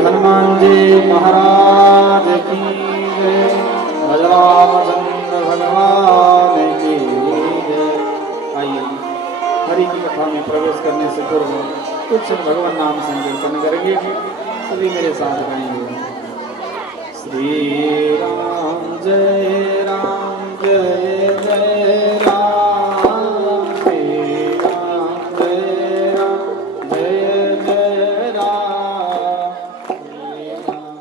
हनुमान जी महाराज की जय। बलरामचंद्र भगवान की जय। आइए हरि की कथा में प्रवेश करने से पूर्व कुछ भगवान नाम संकीर्तन करेंगे। सभी मेरे साथ गाएंगे। श्री राम जय राम जय जय राम। श्री राम जय राम जय जय राम। श्री राम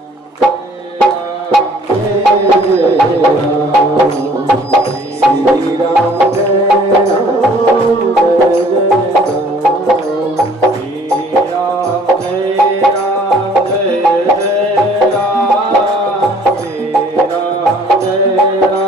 जय राम श्री राम जय राम जय जय राम। श्री राम जय राम जय जय राम। श्री राम जय राम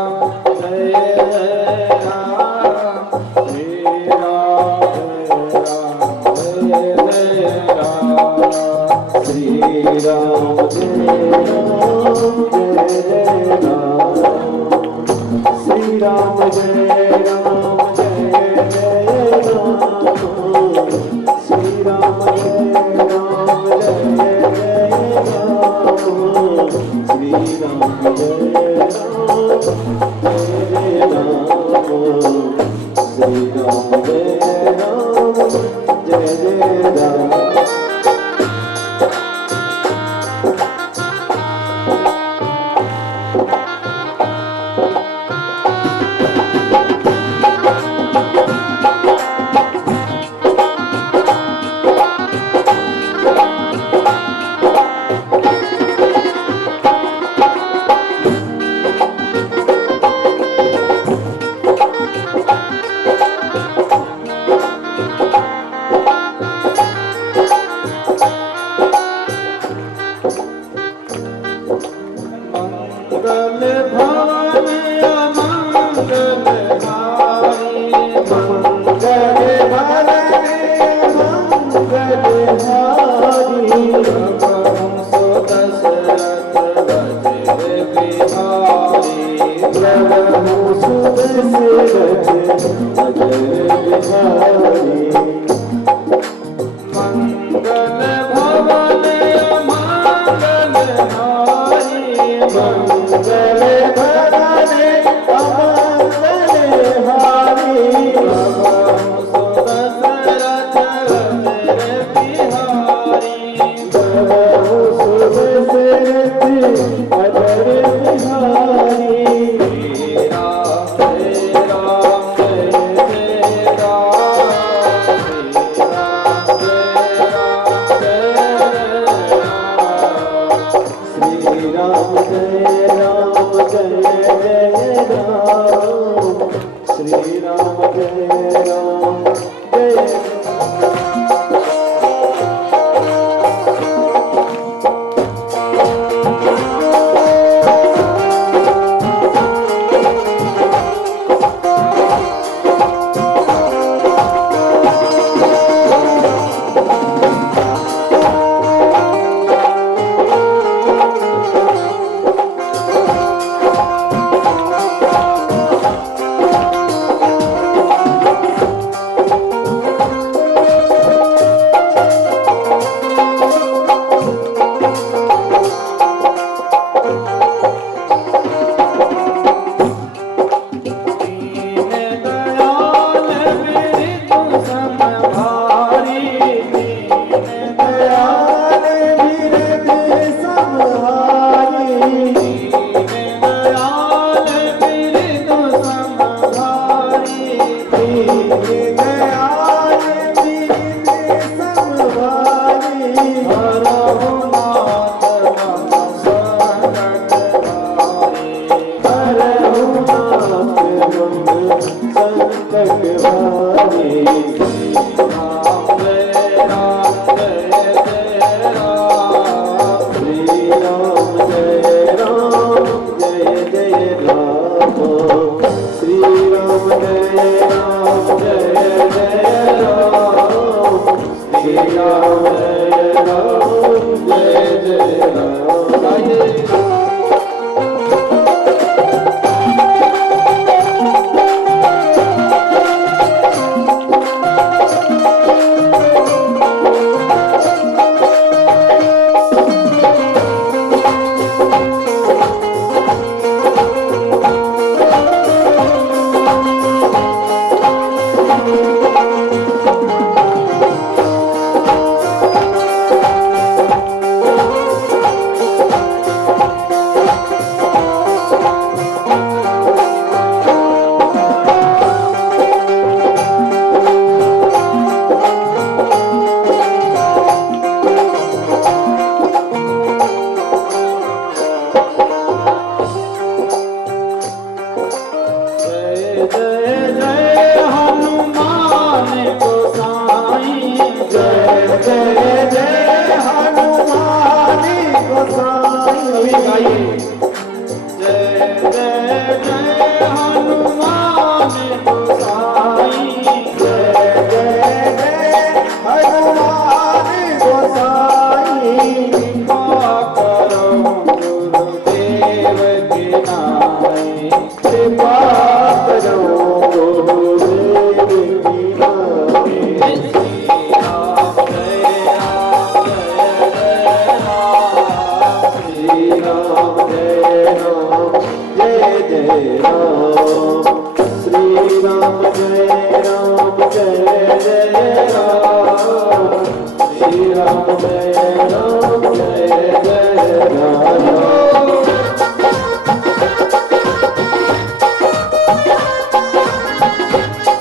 श्री राम जय राम जय जय राम।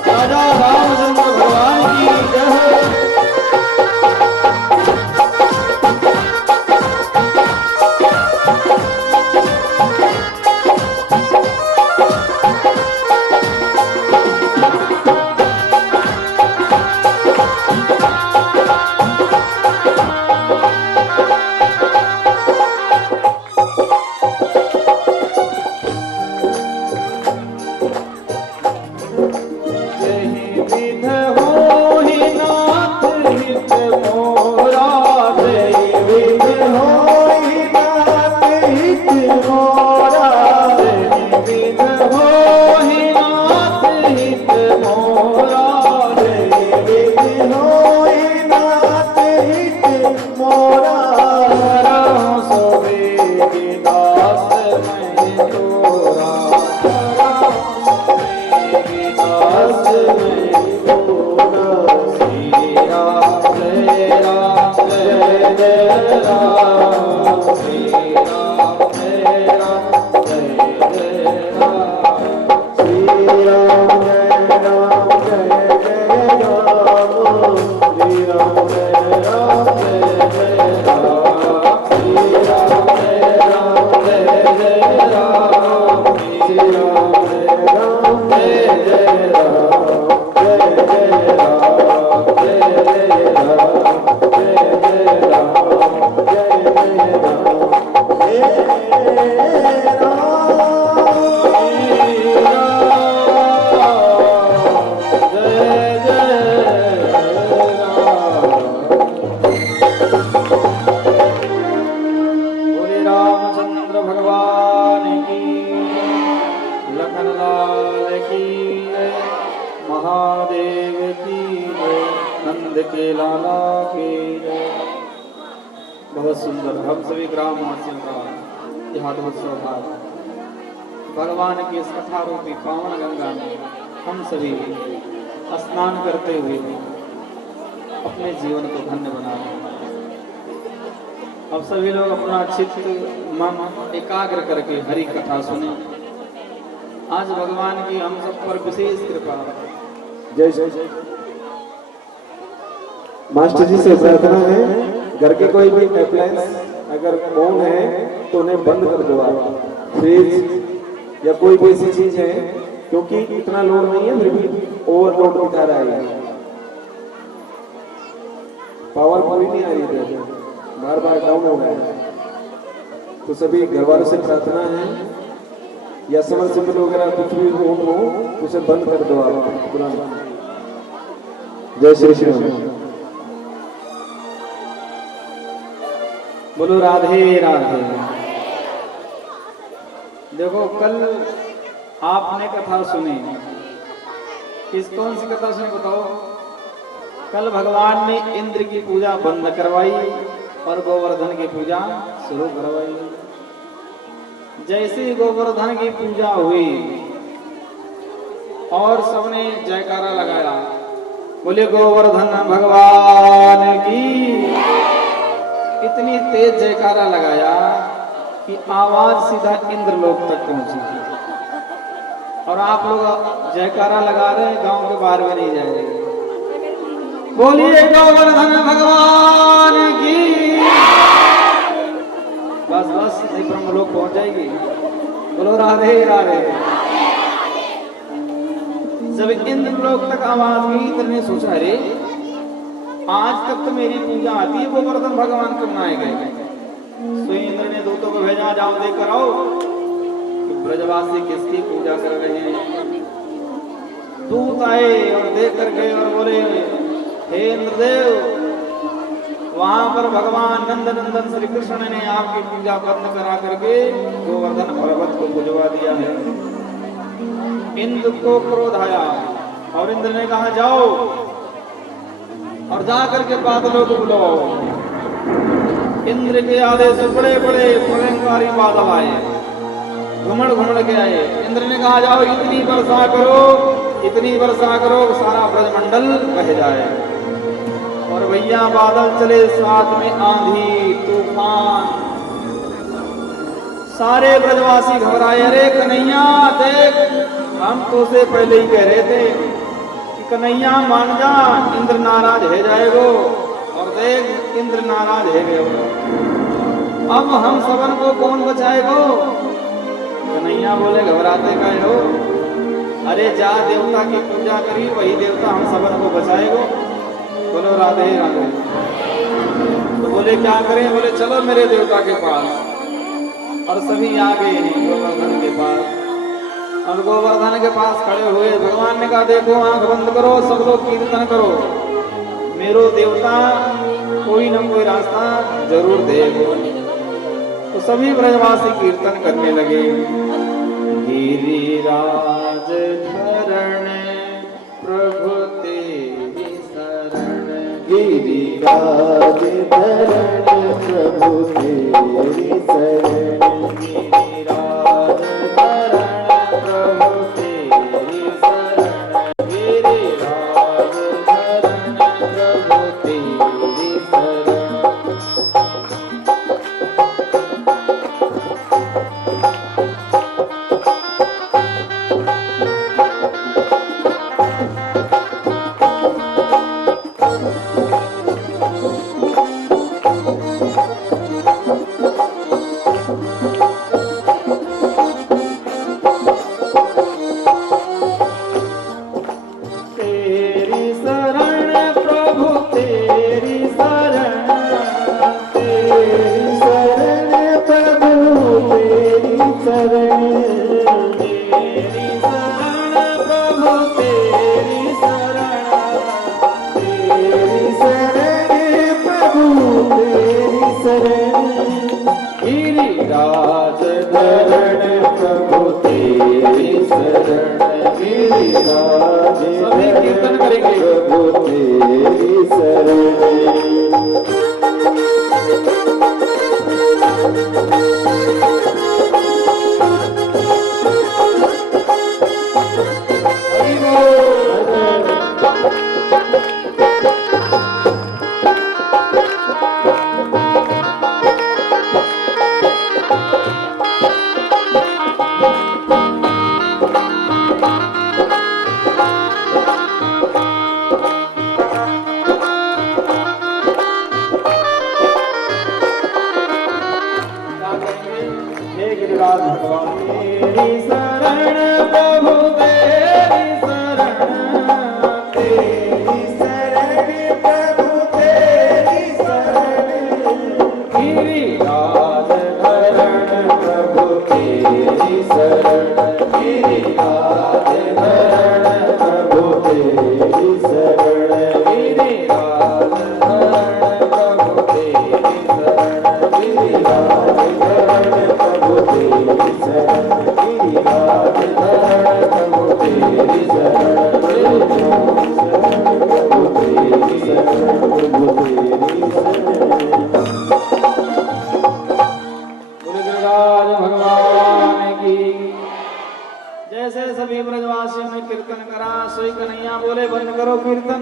राजा रामचंद्र भगवान की जय। बहुत सुंदर हम सभी ग्रामवासियों का यह अद्भुत सौभाग्य भगवान की इस कथा रूपी पावन गंगा में हम सभी स्नान करते हुए अपने जीवन को धन्य बना रहे हैं। अब सभी लोग अपना चित्त मन एकाग्र करके हरि कथा सुने। आज भगवान की हम सब पर विशेष कृपा। जय जय मास्टर जी से प्रार्थना है, घर के कोई भी अप्लायंस अगर ऑन है तो उन्हें बंद कर दो आप, फ्रिज या कोई भी ऐसी चीज है, क्योंकि इतना लोड नहीं है, फिर भी ओवरलोड दिखा रहा है, पावर पूरी नहीं आ रही है, बार बार डाउन हो रहा है। तो सभी घर वालों से प्रार्थना है, या समरसेबल वगैरह कुछ भी ऑन हो तो उसे बंद कर दो आप तुरंत। जय श्री कृष्ण। बोलो राधे राधे। देखो कल आपने कथा सुनी, किस कौन सी कथा सुनी बताओ? कल भगवान ने इंद्र की पूजा बंद करवाई और गोवर्धन की पूजा शुरू करवाई। जैसे गोवर्धन की पूजा हुई और सबने जयकारा लगाया, बोले गोवर्धन भगवान की। इतनी तेज जयकारा लगाया कि आवाज सीधा इंद्रलोक तक पहुंची। और आप लोग जयकारा लगा रहे हैं, गांव के बाहर में नहीं जा रहे। बोलिए गोवर्धन भगवान की। बस बस नहीं ब्रह्मलोक पहुंच जाएगी। बोलो राधे राधे। जब इंद्रलोक तक आवाज हुई, इंद्र ने सोचा अरे आज तक तो मेरी पूजा आती है, गोवर्धन भगवान कब आए गए। तो इंद्र ने दूतों को भेजा, जाओ देखकर आओ कि ब्रजवासी किसकी पूजा कर रहे हैं। दूत आए और देख कर गए और बोले हे इंद्रदेव, वहां पर भगवान नंद नंदन श्री कृष्ण ने आपकी पूजा बंद करा करके गोवर्धन पर्वत को बुझवा दिया है। इंद्र को क्रोध आया और इंद्र ने कहा जाओ और जाकर के बादलों को बुलाओ। इंद्र के आदेश से बड़े बड़े प्रलयंकारी बादल आए, घुमड़ के आए। इंद्र ने कहा जाओ इतनी वर्षा करो, इतनी वर्षा करो सारा ब्रजमंडल बह जाए। और भैया बादल चले साथ में आंधी तूफान। सारे ब्रजवासी घबराए, अरे कन्हैया देख, हम तो से पहले ही कह रहे थे कि कन्हैया मान जा, इंद्र नाराज है जाएगो। और देख इंद्र नाराज है गए, अब हम सबन को कौन बचाएगो। कन्हैया बोले घबराते काहे हो, अरे जा देवता की पूजा करी, वही देवता हम सबन को बचाएगो। बोलो राधे राधे। तो बोले क्या करें, बोले चलो मेरे देवता के पास। और सभी आ गए हैं गोवर्धन के पास। और गोवर्धन के पास खड़े हुए भगवान ने कहा देखो आंख बंद करो, सब लोग कीर्तन करो, मेरो देवता कोई न कोई रास्ता जरूर देगा। तो सभी ब्रजवासी कीर्तन करने लगे। गिरिराज धरण प्रभु तेरी शरण, गिरिराज धरण प्रभु तेरी शरण, गिरिराज धरण प्रभु तेरी शरण, गिरिराज धरण प्रभु तेरी शरण। गिरिराज धरण प्रभु तेरी शरण, गिरिराज सभी कीर्तन करेंगे प्रभु तेरी शरण। जैसे सभी ब्रजवासियों ने कीर्तन करा, सोई कन्हैया बोले बंद करो कीर्तन,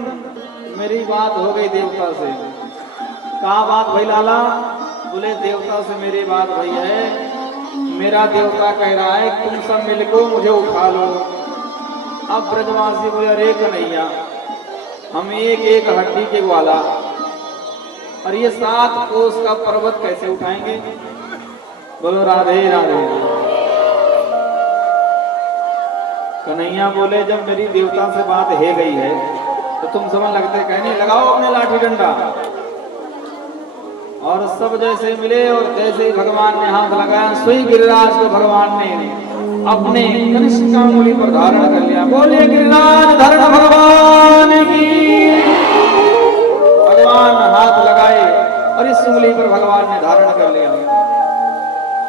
मेरी बात हो गई देवता से। कहा बात भई लाला? बोले देवता से मेरी बात भई है, मेरा देवता कह रहा है तुम सब मिलको मुझे उठा लो। अब ब्रजवासी बोले अरे कन्हैया, हम एक एक हड्डी के ग्वाला और ये 7 कोस का पर्वत कैसे उठाएंगे? बोलो राधे राधे। कन्हैया बोले जब मेरी देवता से बात है गई है तो तुम समझ लगते कहने लगाओ अपने लाठी डंडा। और सब जैसे मिले और जैसे ही भगवान ने हाथ लगाया, सोई गिरिराज को भगवान ने अपने कनिष्ठ अंगुली पर धारण कर लिया। बोलिए गिरिराज धरण भगवान की। भगवान हाथ लगाए और इस उंगली पर भगवान ने धारण कर लिया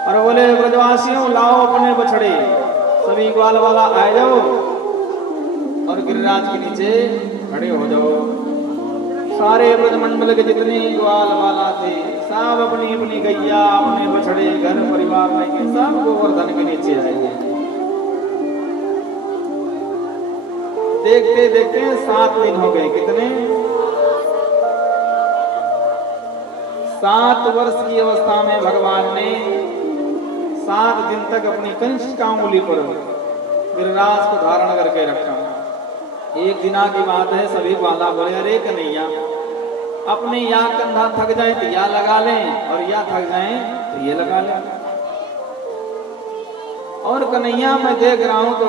और बोले ब्रजवासियों लाओ अपने बछड़े, सभी ग्वाल वाला आ जाओ और गिरिराज के नीचे खड़े हो जाओ। सारे ब्रजमंडल के जितने ग्वाल वाला थे सब अपनी अपनी गैया अपने बछड़े घर परिवार लेके सब गोवर्धन के नीचे आए। देखते देखते 7 दिन हो गए। कितने? 7 वर्ष की अवस्था में भगवान ने 7 दिन तक अपनी कनिष्ठ उंगली पर गिरिराज को धारण करके रखा। एक दिना की बात है, सभी ग्वाला बोले अरे कन्हैया, अपने या कंधा थक जाए तो या लगा लें और या थक जाए तो ये लगा लें। और कन्हैया मैं देख रहा हूं तो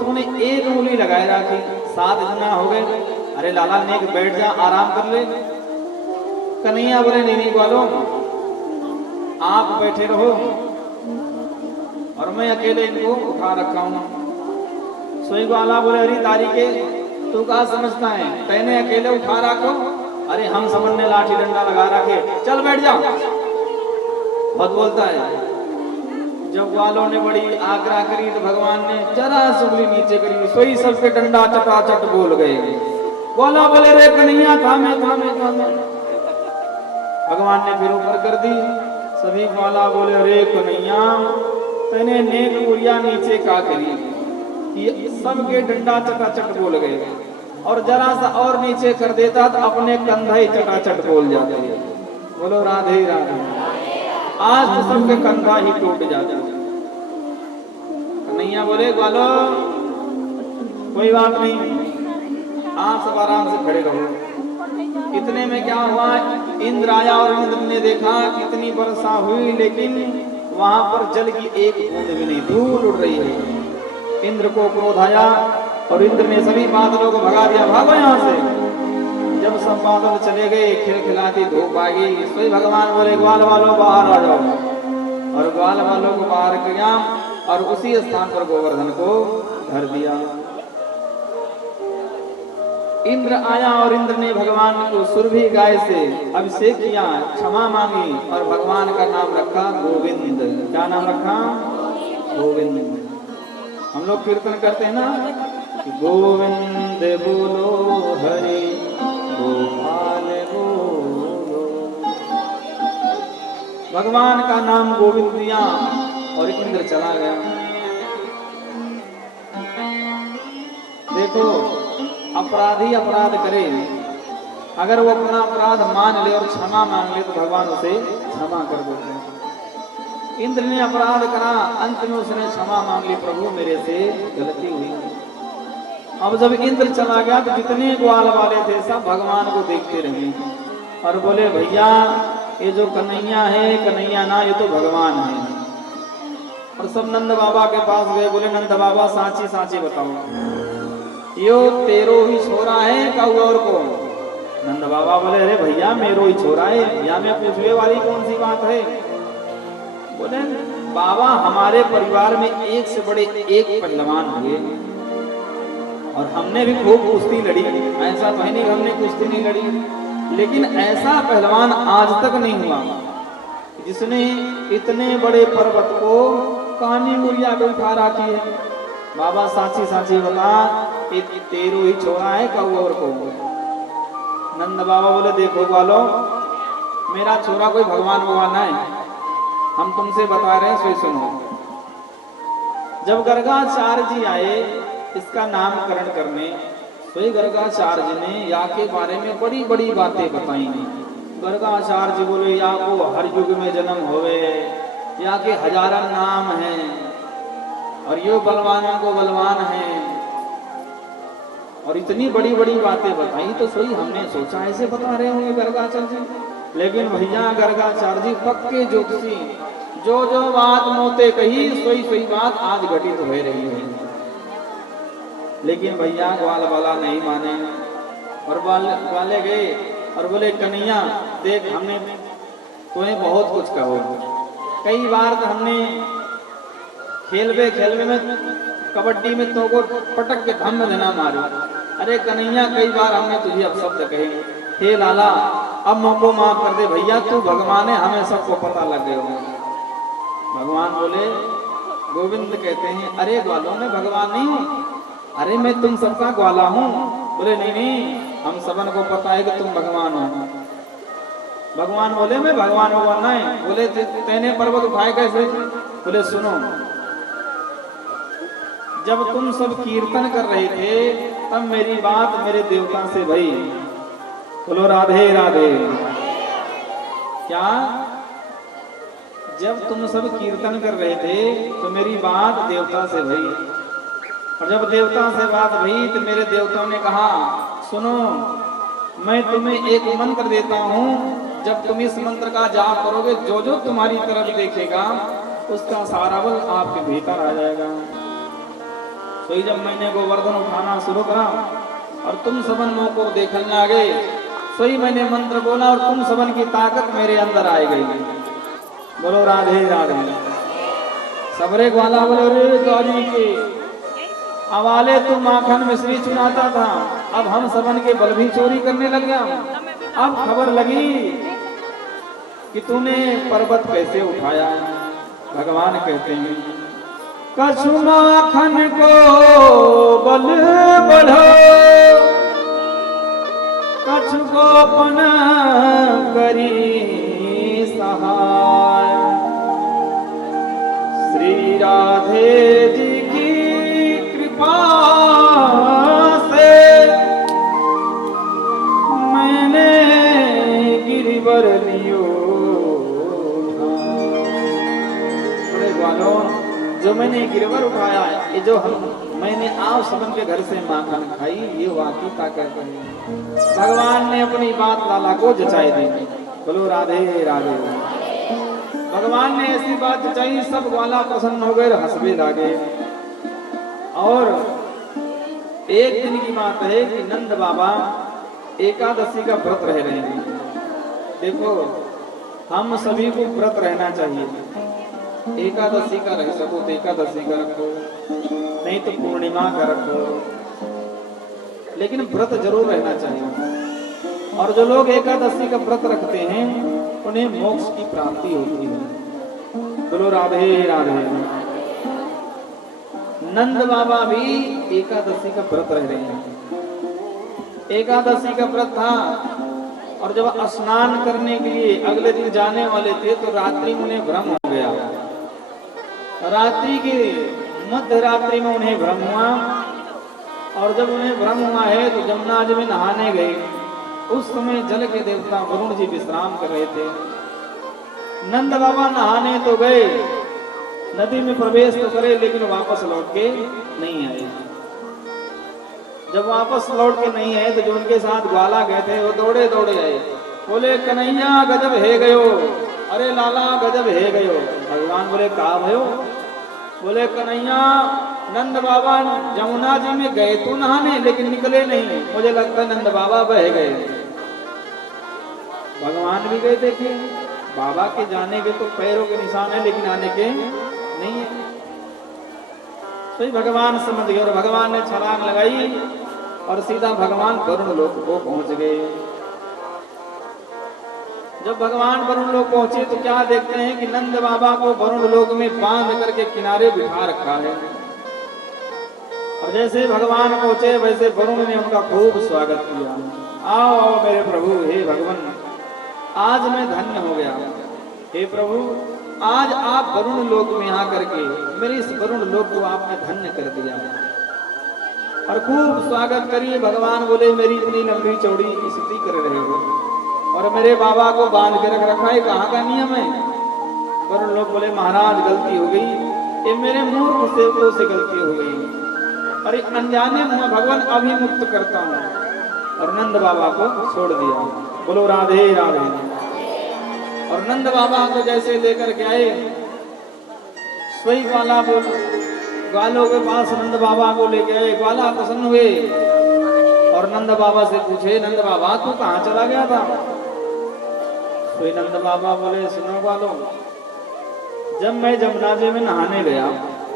तूने एक उंगली लगाए रखी, 7 जना हो गए। अरे लाला नेक बैठ जा, आराम कर ले। कन्हैया बोले नहीं ग्वालो, आप बैठे रहो और मैं अकेले इनको उठा रखा हूं। सोई ग्वाला बोले अरे तारी के तू कहा समझता है, तैने अकेले उठा रखो, अरे हम समझ ने लाठी डंडा लगा रखे, चल बैठ जा। बहुत बोलता है। जब ग्वालों ने बड़ी आग्रह करी तो भगवान ने जरा उंगली नीचे करी, सोई सबके डंडा चटाचट बोल गए। ग्वाला बोले रे कन्हैया थामे थामे थामे। भगवान ने फिर ऊपर कर दी। सभी ग्वाला बोले अरे कन्हैया, तैने नेक उड़िया नीचे का करी, ये सबके डंडा चटाचट बोल गए, और जरा सा और नीचे कर देता तो अपने कंधा ही चटाचट बोल जाते। बोलो राधे राधे। आज तो सबके कंधा ही टूट जाते। कन्हैया बोले ग्वालो कोई बात नहीं, आप सब आराम से खड़े रहो। इतने में क्या हुआ, इंद्र आया और इंद्र ने देखा कितनी वर्षा हुई, लेकिन वहां पर जल की एक बूंद भी नहीं, धूल उड़ रही है। इंद्र को क्रोध आया और इंद्र ने सभी बादलों को भगा दिया, भागो यहाँ से। जब सब बादल चले गए, खिलखिलाती धूप आ गई, इसलिए भगवान बोले ग्वाल वालों बाहर आ जाओ, और ग्वाल वालों को बाहर किया और उसी स्थान पर गोवर्धन को धर दिया। इंद्र आया और इंद्र ने भगवान को सुरभि गाय से अभिषेक किया, क्षमा मांगी और भगवान का नाम रखा गोविंद। क्या नाम रखा? गोविंद। हम लोग कीर्तन करते हैं ना कि गोविंद बोलो हरि गोपाल बोलो। भगवान का नाम गोविंद दिया और इंद्र चला गया। देखो, अपराधी अपराध करे, अगर वो अपना अपराध मान ले और क्षमा मांग ले तो भगवान उसे क्षमा कर देते हैं। इंद्र ने अपराध करा, अंत में उसने क्षमा मांग ली, प्रभु मेरे से गलती हुई। अब जब इंद्र चला गया तो जितने ग्वाल वाले थे सब भगवान को देखते रहे और बोले भैया ये जो कन्हैया है, कन्हैया ना, ये तो भगवान है। और सब नंद बाबा के पास गए, बोले नंद बाबा साची साची बताओ, यो तेरो ही छोरा है का और कौन? नंद बाबा बोले अरे भैया मेरो ही छोरा है, या में पूछने वाली कौन सी बात है? बोले बाबा हमारे परिवार में एक से बड़े एक पहलवान हुए और हमने भी खूब कुश्ती लड़ी, ऐसा तो है नहीं हमने कुश्ती नहीं लड़ी, लेकिन ऐसा पहलवान आज तक नहीं हुआ जिसने इतने बड़े पर्वत को कानी मुरिया पे उठा रखी है। बाबा साची साची बता, तेरो ही छोरा है का और को? नंद बाबा बोले देखो ग्वालो, मेरा छोरा कोई भगवान भगवान है, हम तुमसे बता रहे हैं, सोई सुनो। जब गर्गाचार्य जी आए इसका नामकरण करने, सोई गर्गाचार्य जी ने या के बारे में बड़ी बड़ी बातें बताई। गर्गाचार्य जी बोले या को हर युग में जन्म होवे, या के हजारों नाम हैं और यो बलवानों को बलवान है, और इतनी बड़ी बड़ी बातें बताई। तो सोई हमने सोचा ऐसे बता रहे होंगे गर्गाचार्य जी, लेकिन भैया गर्गाचार्य जी पक्के ज्योतिषी, जो जो बात मोते कही सोई सोई बात आज घटित हो रही है। लेकिन भैया ग्वाल वाला नहीं माने और ग्वाले गए और बोले कन्हैया देख, हमने तुम्हें बहुत कुछ कहो, कई बार तो हमने खेलवे में कबड्डी में तो को पटक के धम में धना मारो। अरे कन्हैया कई बार हमने तुझे अपशब्द कहे, हे लाला अब मौको माफ कर दे, भैया तू भगवान है, हमें सबको पता लग गए होंगे। भगवान बोले गोविंद कहते हैं अरे ग्वालों में भगवान नहीं हूँ, अरे मैं तुम सबका ग्वाला हूँ। बोले नहीं नहीं, हम सबन को पता है कि तुम भगवान हो। भगवान बोले मैं भगवान भगवान है। बोले तेने पर्वत उठाए कैसे? बोले सुनो, जब तुम सब कीर्तन कर रहे थे तब मेरी बात मेरे देवता से भई। बोलो राधे राधे। क्या? जब तुम सब कीर्तन कर रहे थे तो मेरी बात देवता से भई, और जब देवता से बात भई तो मेरे देवताओं ने कहा सुनो, मैं तुम्हें एक मंत्र देता हूँ, जब तुम इस मंत्र का जाप करोगे जो जो तुम्हारी तरफ देखेगा उसका सारा बल आपके भीतर आ जाएगा। तो जब मैंने गोवर्धन उठाना शुरू करा और तुम सबन मुंह को देखने लगे, सोई मैंने मंत्र बोला और तुम सबन की ताकत मेरे अंदर आ गई। बोलो राधे राधे। सबरे ग्वाला बोलो रे गौरी के अवाले तू माखन मिश्री चुराता था, अब हम सबन के बल भी चोरी करने लग गया। अब खबर लगी कि तूने पर्वत कैसे उठाया। भगवान कहते हैं कछु माखन को बल बढ़ो, कछु गोपन करी सहाय। श्री राधे जी की कृपा से मैंने गिरिवर लियो। बड़े ग्वालों, जो मैंने गिरवर उठाया, ये जो मैंने आप सबन के घर से माखन खाई, ये वाकई ताकत है। भगवान ने अपनी बात लाला को जचाई दी। बोलो राधे राधे। भगवान ने ऐसी बात जचाई, सब ग्वाला प्रसन्न हो गए, हंसने लगे। और एक दिन की बात है कि नंद बाबा एकादशी का व्रत रह रहे हैं। देखो, हम सभी को व्रत रहना चाहिए। एकादशी का रह सको तो एकादशी का रखो, नहीं तो पूर्णिमा का रखो, लेकिन व्रत जरूर रहना चाहिए। और जो लोग एकादशी का व्रत रखते हैं उन्हें मोक्ष की प्राप्ति होती है। बोलो राधे राधे। नंद बाबा भी एकादशी का व्रत रह रहे हैं। एकादशी का व्रत था और जब स्नान करने के लिए अगले दिन जाने वाले थे तो रात्रि में उन्हें भ्रम हो गया। रात्रि की मध्य रात्रि में उन्हें भ्रम हुआ, और जब उन्हें भ्रम हुआ है तो जमुना जी में नहाने गए। उस समय जल के देवता वरुण जी विश्राम कर रहे थे। नंद बाबा नहाने तो गए, नदी में प्रवेश तो करे, लेकिन वापस लौट के नहीं आए। जब वापस लौट के नहीं आए तो जो उनके साथ ग्वाला गए थे वो दौड़े दौड़े आए, बोले कन्हैया गजब है गयो, अरे लाला गजब है गयो। भगवान बोले कहा भयो? बोले कन्हैया, नंद बाबा जमुना जी में गए तो नहाने, लेकिन निकले नहीं, मुझे लगता है नंद बाबा बह गए। भगवान भी गए देखे, बाबा के जाने के तो पैरों के निशान है, लेकिन आने के नहीं है। तो भगवान समझ गए और भगवान ने छलांग लगाई और सीधा भगवान वरुण लोक को पहुंच गए। जब भगवान वरुण लोक पहुंचे तो क्या देखते हैं कि नंद बाबा को वरुण लोक में बांध करके किनारे बिठा रखा है। और जैसे भगवान पहुंचे वैसे वरुण ने उनका खूब स्वागत किया। आओ आओ मेरे प्रभु, हे भगवान, आज मैं धन्य हो गया। हे प्रभु, आज आप वरुण लोक में आकर के मेरे इस वरुण लोक को आपने धन्य कर दिया और खूब स्वागत करिए। भगवान बोले मेरी इतनी लंबी चौड़ी स्तुति कर रहे हो और मेरे बाबा को बांध के रख रखा है, कहाँ का नियम है? वरुण लोग बोले महाराज गलती हो गई, ये मेरे मूर्ख सेवकों से गलती हो गई, अरे अनजाने मुँह भगवान अभी मुक्त करता हूँ। और नंद बाबा को छोड़ दिया। बोलो राधे राधे। और नंद बाबा को जैसे लेकर के आए, सोई ग्वाला ग्वालों के पास नंद बाबा को लेके आए। ग्वाला प्रसन्न हुए और नंद बाबा से पूछे, नंद बाबा तू कहाँ चला गया था? सोई नंद बाबा बोले, सुनो ग्वालों, जब मैं जमुना जी में नहाने गया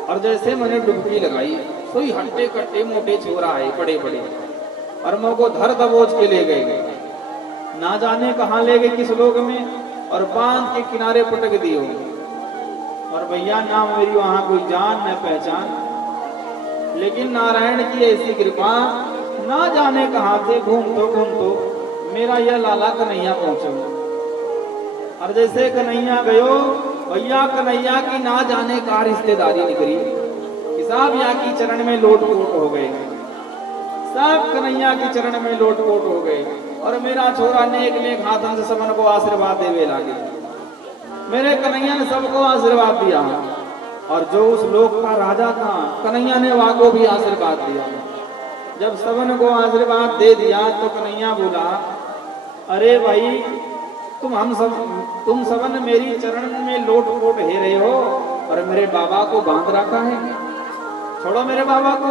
और जैसे मैंने डुबकी लगाई, सोई हट्टे कट्टे मोटे छोरा है बड़े बड़े, और मुँह को धर दबोच के ले गए, ना जाने कहाँ ले गए किस लोग में, और बांध के किनारे पटक दियो। और भैया ना मेरी वहां कोई जान न पहचान, लेकिन नारायण की ऐसी कृपा, ना जाने कहां से घूम तो मेरा यह लाला कन्हैया पहुंचो। और जैसे कन्हैया गयो, भैया कन्हैया की ना जाने का रिश्तेदारी निकली, सब यहाँ की चरण में लोट पोट हो गए, सब कन्हैया की चरण में लोट पोट हो गए। और मेरा छोरा नेक हाथन से सबन को आशीर्वाद देवे लागे। मेरे कन्हैया ने सबको आशीर्वाद दिया और जो उस लोक का राजा था कन्हैया ने वाको भी आशीर्वाद दिया। जब सबन को आशीर्वाद दे दिया तो कन्हैया बोला, अरे भाई तुम सबन मेरी चरण में लोट पोट हे रहे हो और मेरे बाबा को बांध रखा है, छोड़ो मेरे बाबा को।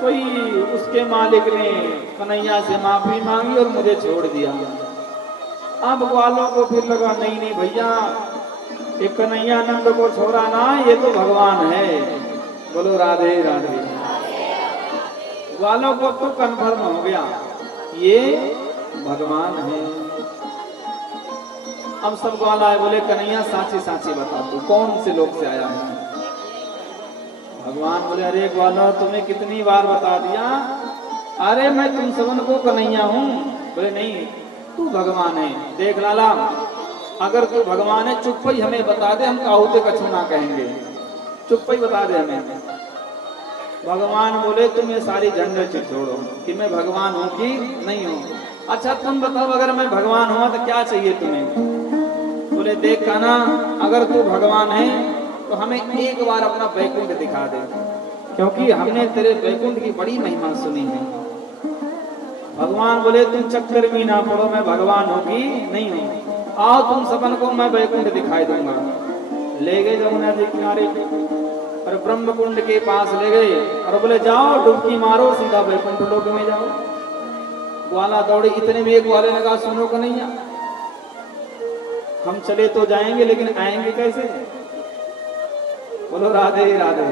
कोई उसके मालिक ने कन्हैया से माफी मांगी और मुझे छोड़ दिया। अब ग्वालों को फिर लगा नहीं भैया, एक कन्हैया नंद को छोड़ा ना, ये तो भगवान है। बोलो राधे राधे। ग्वालों को तो कन्फर्म हो गया ये भगवान है। अब सब ग्वाल आए, बोले कन्हैया साची साची बता तू कौन से लोग से आया है। भगवान बोले, अरे ग्वालो तुम्हें कितनी बार बता दिया, अरे मैं तुम सबन को कन्हैया हूँ। बोले नहीं तू भगवान है। देख लाला, अगर तू भगवान है चुप ही हमें बता दे, हम काहुते कछु ना कहेंगे, चुप ही बता दे हमें। भगवान बोले तुम ये सारी झंझट छोड़ो कि मैं भगवान हूँ कि नहीं हूँ। अच्छा तुम बताओ, अगर मैं भगवान हुआ तो क्या चाहिए तुम्हें। बोले देख कान्हा, अगर तू भगवान है तो हमें एक बार अपना वैकुंठ दिखा दे, क्योंकि हमने तेरे वैकुंठ की बड़ी महिमा सुनी है। भगवान बोले तुम चक्कर भी ना पड़ो, मैं भगवान हूँ कि नहीं हूँ, आओ तुम सबन को मैं वैकुंठ दिखाई दूंगा। ले गए जमुना जी किनारे और ब्रह्म कुंड के पास ले गए और बोले जाओ डुबकी मारो, सीधा वैकुंठ लोक में जाओ। ग्वाला दौड़े, इतने में एक ग्वाले ने कहा सुनो कन्हैया, हम चले तो जाएंगे लेकिन आएंगे कैसे। बोलो राधे राधे।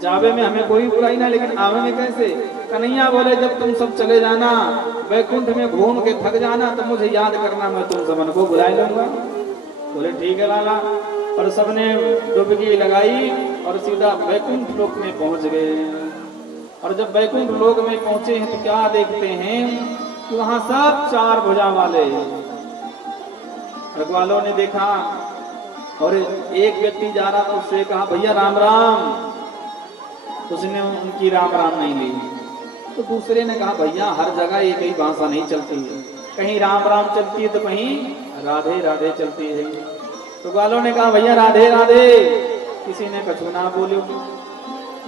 जावे में हमें कोई बुराई ना, लेकिन आवे में कैसे। कन्हैया बोले जब तुम सब चले जाना वैकुंठ में घूम के थक जाना तो मुझे याद करना, मैं तुम सबन को बुला लूंगा। बोले ठीक है लाला। और सबने डुबकी लगाई और सीधा वैकुंठ लोक में पहुंच गए। और जब वैकुंठ लोक में पहुंचे हैं तो क्या देखते हैं कि वहां सब चार भुजा वाले। ग्वालों ने देखा और एक व्यक्ति जा रहा था, उससे कहा भैया राम राम। उसने उनकी राम राम नहीं ली। तो दूसरे ने कहा भैया हर जगह एक ही भाषा नहीं चलती है, कहीं राम राम चलती है तो कहीं राधे राधे चलती है। तो ग्वालों ने कहा भैया राधे राधे। किसी ने कछु ना बोलो।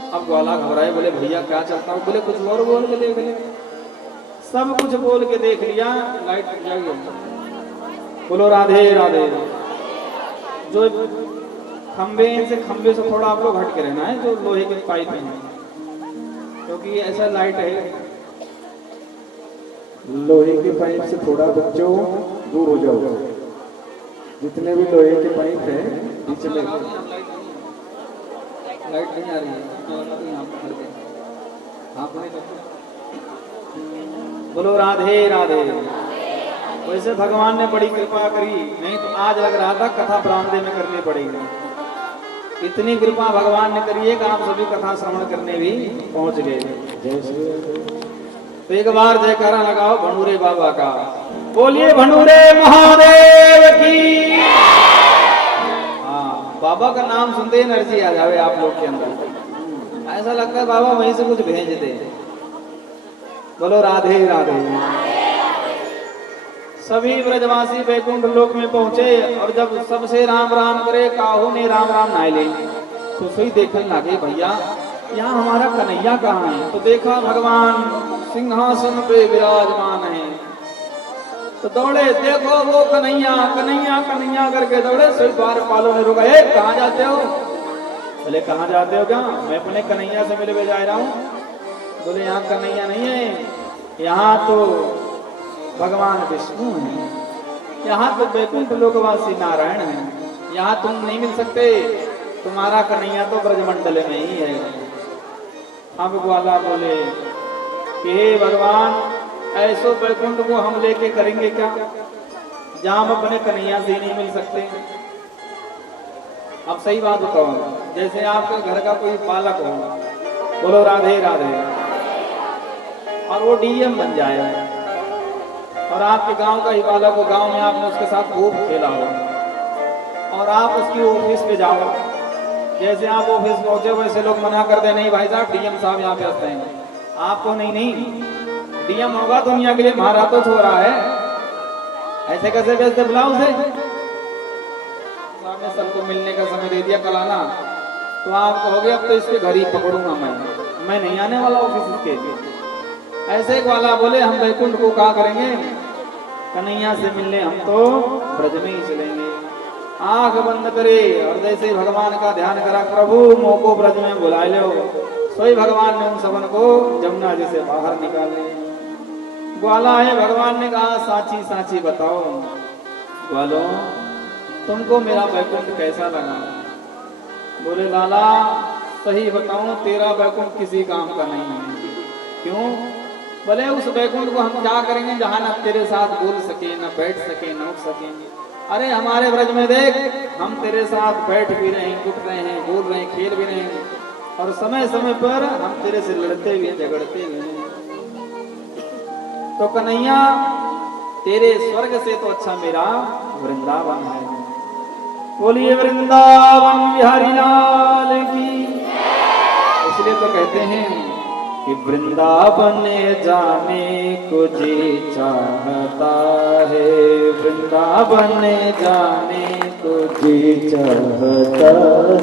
अब ग्वाला घबराए, बोले भैया क्या चलता हूँ। बोले कुछ और बोल के देख ले। सब कुछ बोल के देख लिया, लाइट जाएगी। बोलो राधे राधे। जो खंबे से थोड़ा आप लोग हट के रहना है, जो लोहे के पाइप हैं, क्योंकि ऐसा लाइट है। लोहे के पाइप से थोड़ा बच्चों दूर हो जाओ। जितने भी लोहे के पाइप है नीचे में लाइट नहीं आ रही है। बोलो राधे राधे। वैसे भगवान ने बड़ी कृपा करी, नहीं तो आज लग रहा था कथा बरामदे में करनी पड़ेगी। इतनी कृपा भगवान ने करी है कि आप सभी कथा श्रवण करने भी पहुंच गए। तो एक बार जयकारा लगाओ भंडूरे बाबा का। बोलिए भंडूरे महादेव की। हाँ, बाबा का नाम सुनते ही एनर्जी आ जावे आप लोग के अंदर। ऐसा लगता है बाबा वहीं से कुछ भेज दे। बोलो राधे राधे। सभी ब्रजवासी वैकुंठ लोक में पहुंचे और जब सबसे राम राम करे, काहू ने राम राम नाय ले, तो सही देखने लगे भैया यहाँ हमारा कन्हैया कहाँ है। तो देखा भगवान सिंहासन पे विराजमान है। तो दौड़े, देखो वो कन्हैया कन्हैया कन्हैया करके दौड़े। सिर द्वार पालों ने रोका, कहाँ जाते हो। बोले कहाँ जाते हो क्या, मैं अपने कन्हैया से मिलने जा रहा हूँ। बोले यहाँ कन्हैया नहीं है, यहाँ तो भगवान विष्णु है, यहाँ तो वैकुंठ लोकवासी नारायण है, यहाँ तुम नहीं मिल सकते, तुम्हारा कन्हैया तो ब्रजमंडल में ही है। अब ग्वाला बोले कि हे भगवान, ऐसो वैकुंठ को हम लेके करेंगे क्या, जहाँ हम अपने कन्हैया से ही नहीं मिल सकते। अब सही बात बताओ, जैसे आपके घर का कोई बालक हो, बोलो राधे राधे, और वो डीएम बन जाए और आपके गांव का ही बालक हो, गांव में आपने उसके साथ खूब खेला हो और आप उसकी ऑफिस पे जाओ। जैसे आप ऑफिस पहुंचे वैसे लोग मना कर दे, नहीं भाई साहब डीएम साहब यहाँ पे आते हैं। आपको नहीं डीएम होगा दुनिया के लिए, मारा तो छोड़ा है, ऐसे कैसे बेचते बुलाओ उसे। सामने सबको मिलने का समय दे दिया, कल आना, तो आप कहोगे अब तो इसके घर ही पकड़ूंगा मैं नहीं आने वाला ऑफिस के। ऐसे एक वाला बोले हम वैकुंठ को क्या करेंगे, कन्हैया से मिलने हम तो ब्रज में ही चलेंगे। आंख बंद करे और जैसे ही भगवान का ध्यान करा, प्रभु मोको ब्रज में बुला लो, सोई भगवान ने उन सबन को जमुना जी से बाहर निकाल लिया। ग्वाला है, भगवान ने कहा साची साची बताओ ग्वालो तुमको मेरा वैकुंठ कैसा लगा। बोले लाला सही बताऊं तेरा वैकुंठ किसी काम का नहीं है। क्यों? बोले उस वैकुंठ को हम क्या करेंगे जहां न तेरे साथ बोल सके, न बैठ सके, न उठ सके। अरे हमारे ब्रज में देख, हम तेरे साथ बैठ भी रहे हैं, उठ रहे हैं, बोल रहे हैं, खेल भी रहे हैं, और समय समय पर हम तेरे से लड़ते भी हैं, झगड़ते भी हैं। तो कन्हैया तेरे स्वर्ग से तो अच्छा मेरा वृंदावन है। बोलिए वृंदावन बिहारी लाल की। इसलिए तो कहते हैं कि वृंदावन जाने को जी चाहता है, वृंदावन जाने को जी चाहता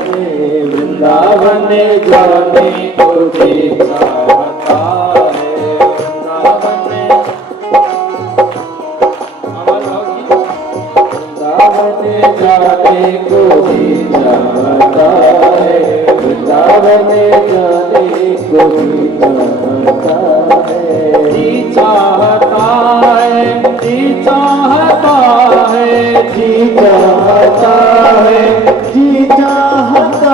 है, वृंदावन जाने को जी चाहता है, वृंदावन जाने को जी चाहता है, वृंदावन जाने को जी चाहता है, जी चाहता है, जी चाहता है, जी चाहता है, जी चाहता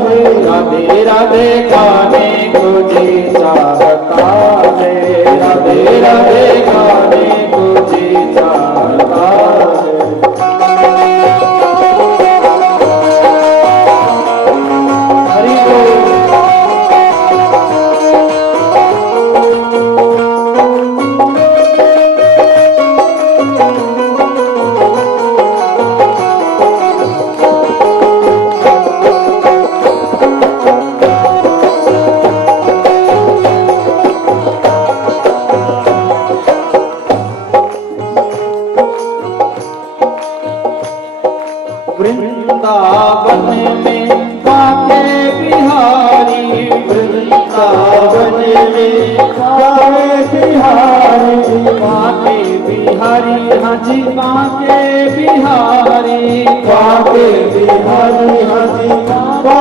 है, राधे राधे गाने को जी चाहता है, राधे राधे गाने को जी चाहता है। हरि बोल। वृंदावन में काके बिहारी, वृंदावन में काके बिहारी, काके बिहारी हाँ जी काके बिहारी, काके बिहारी, हाँ जी काके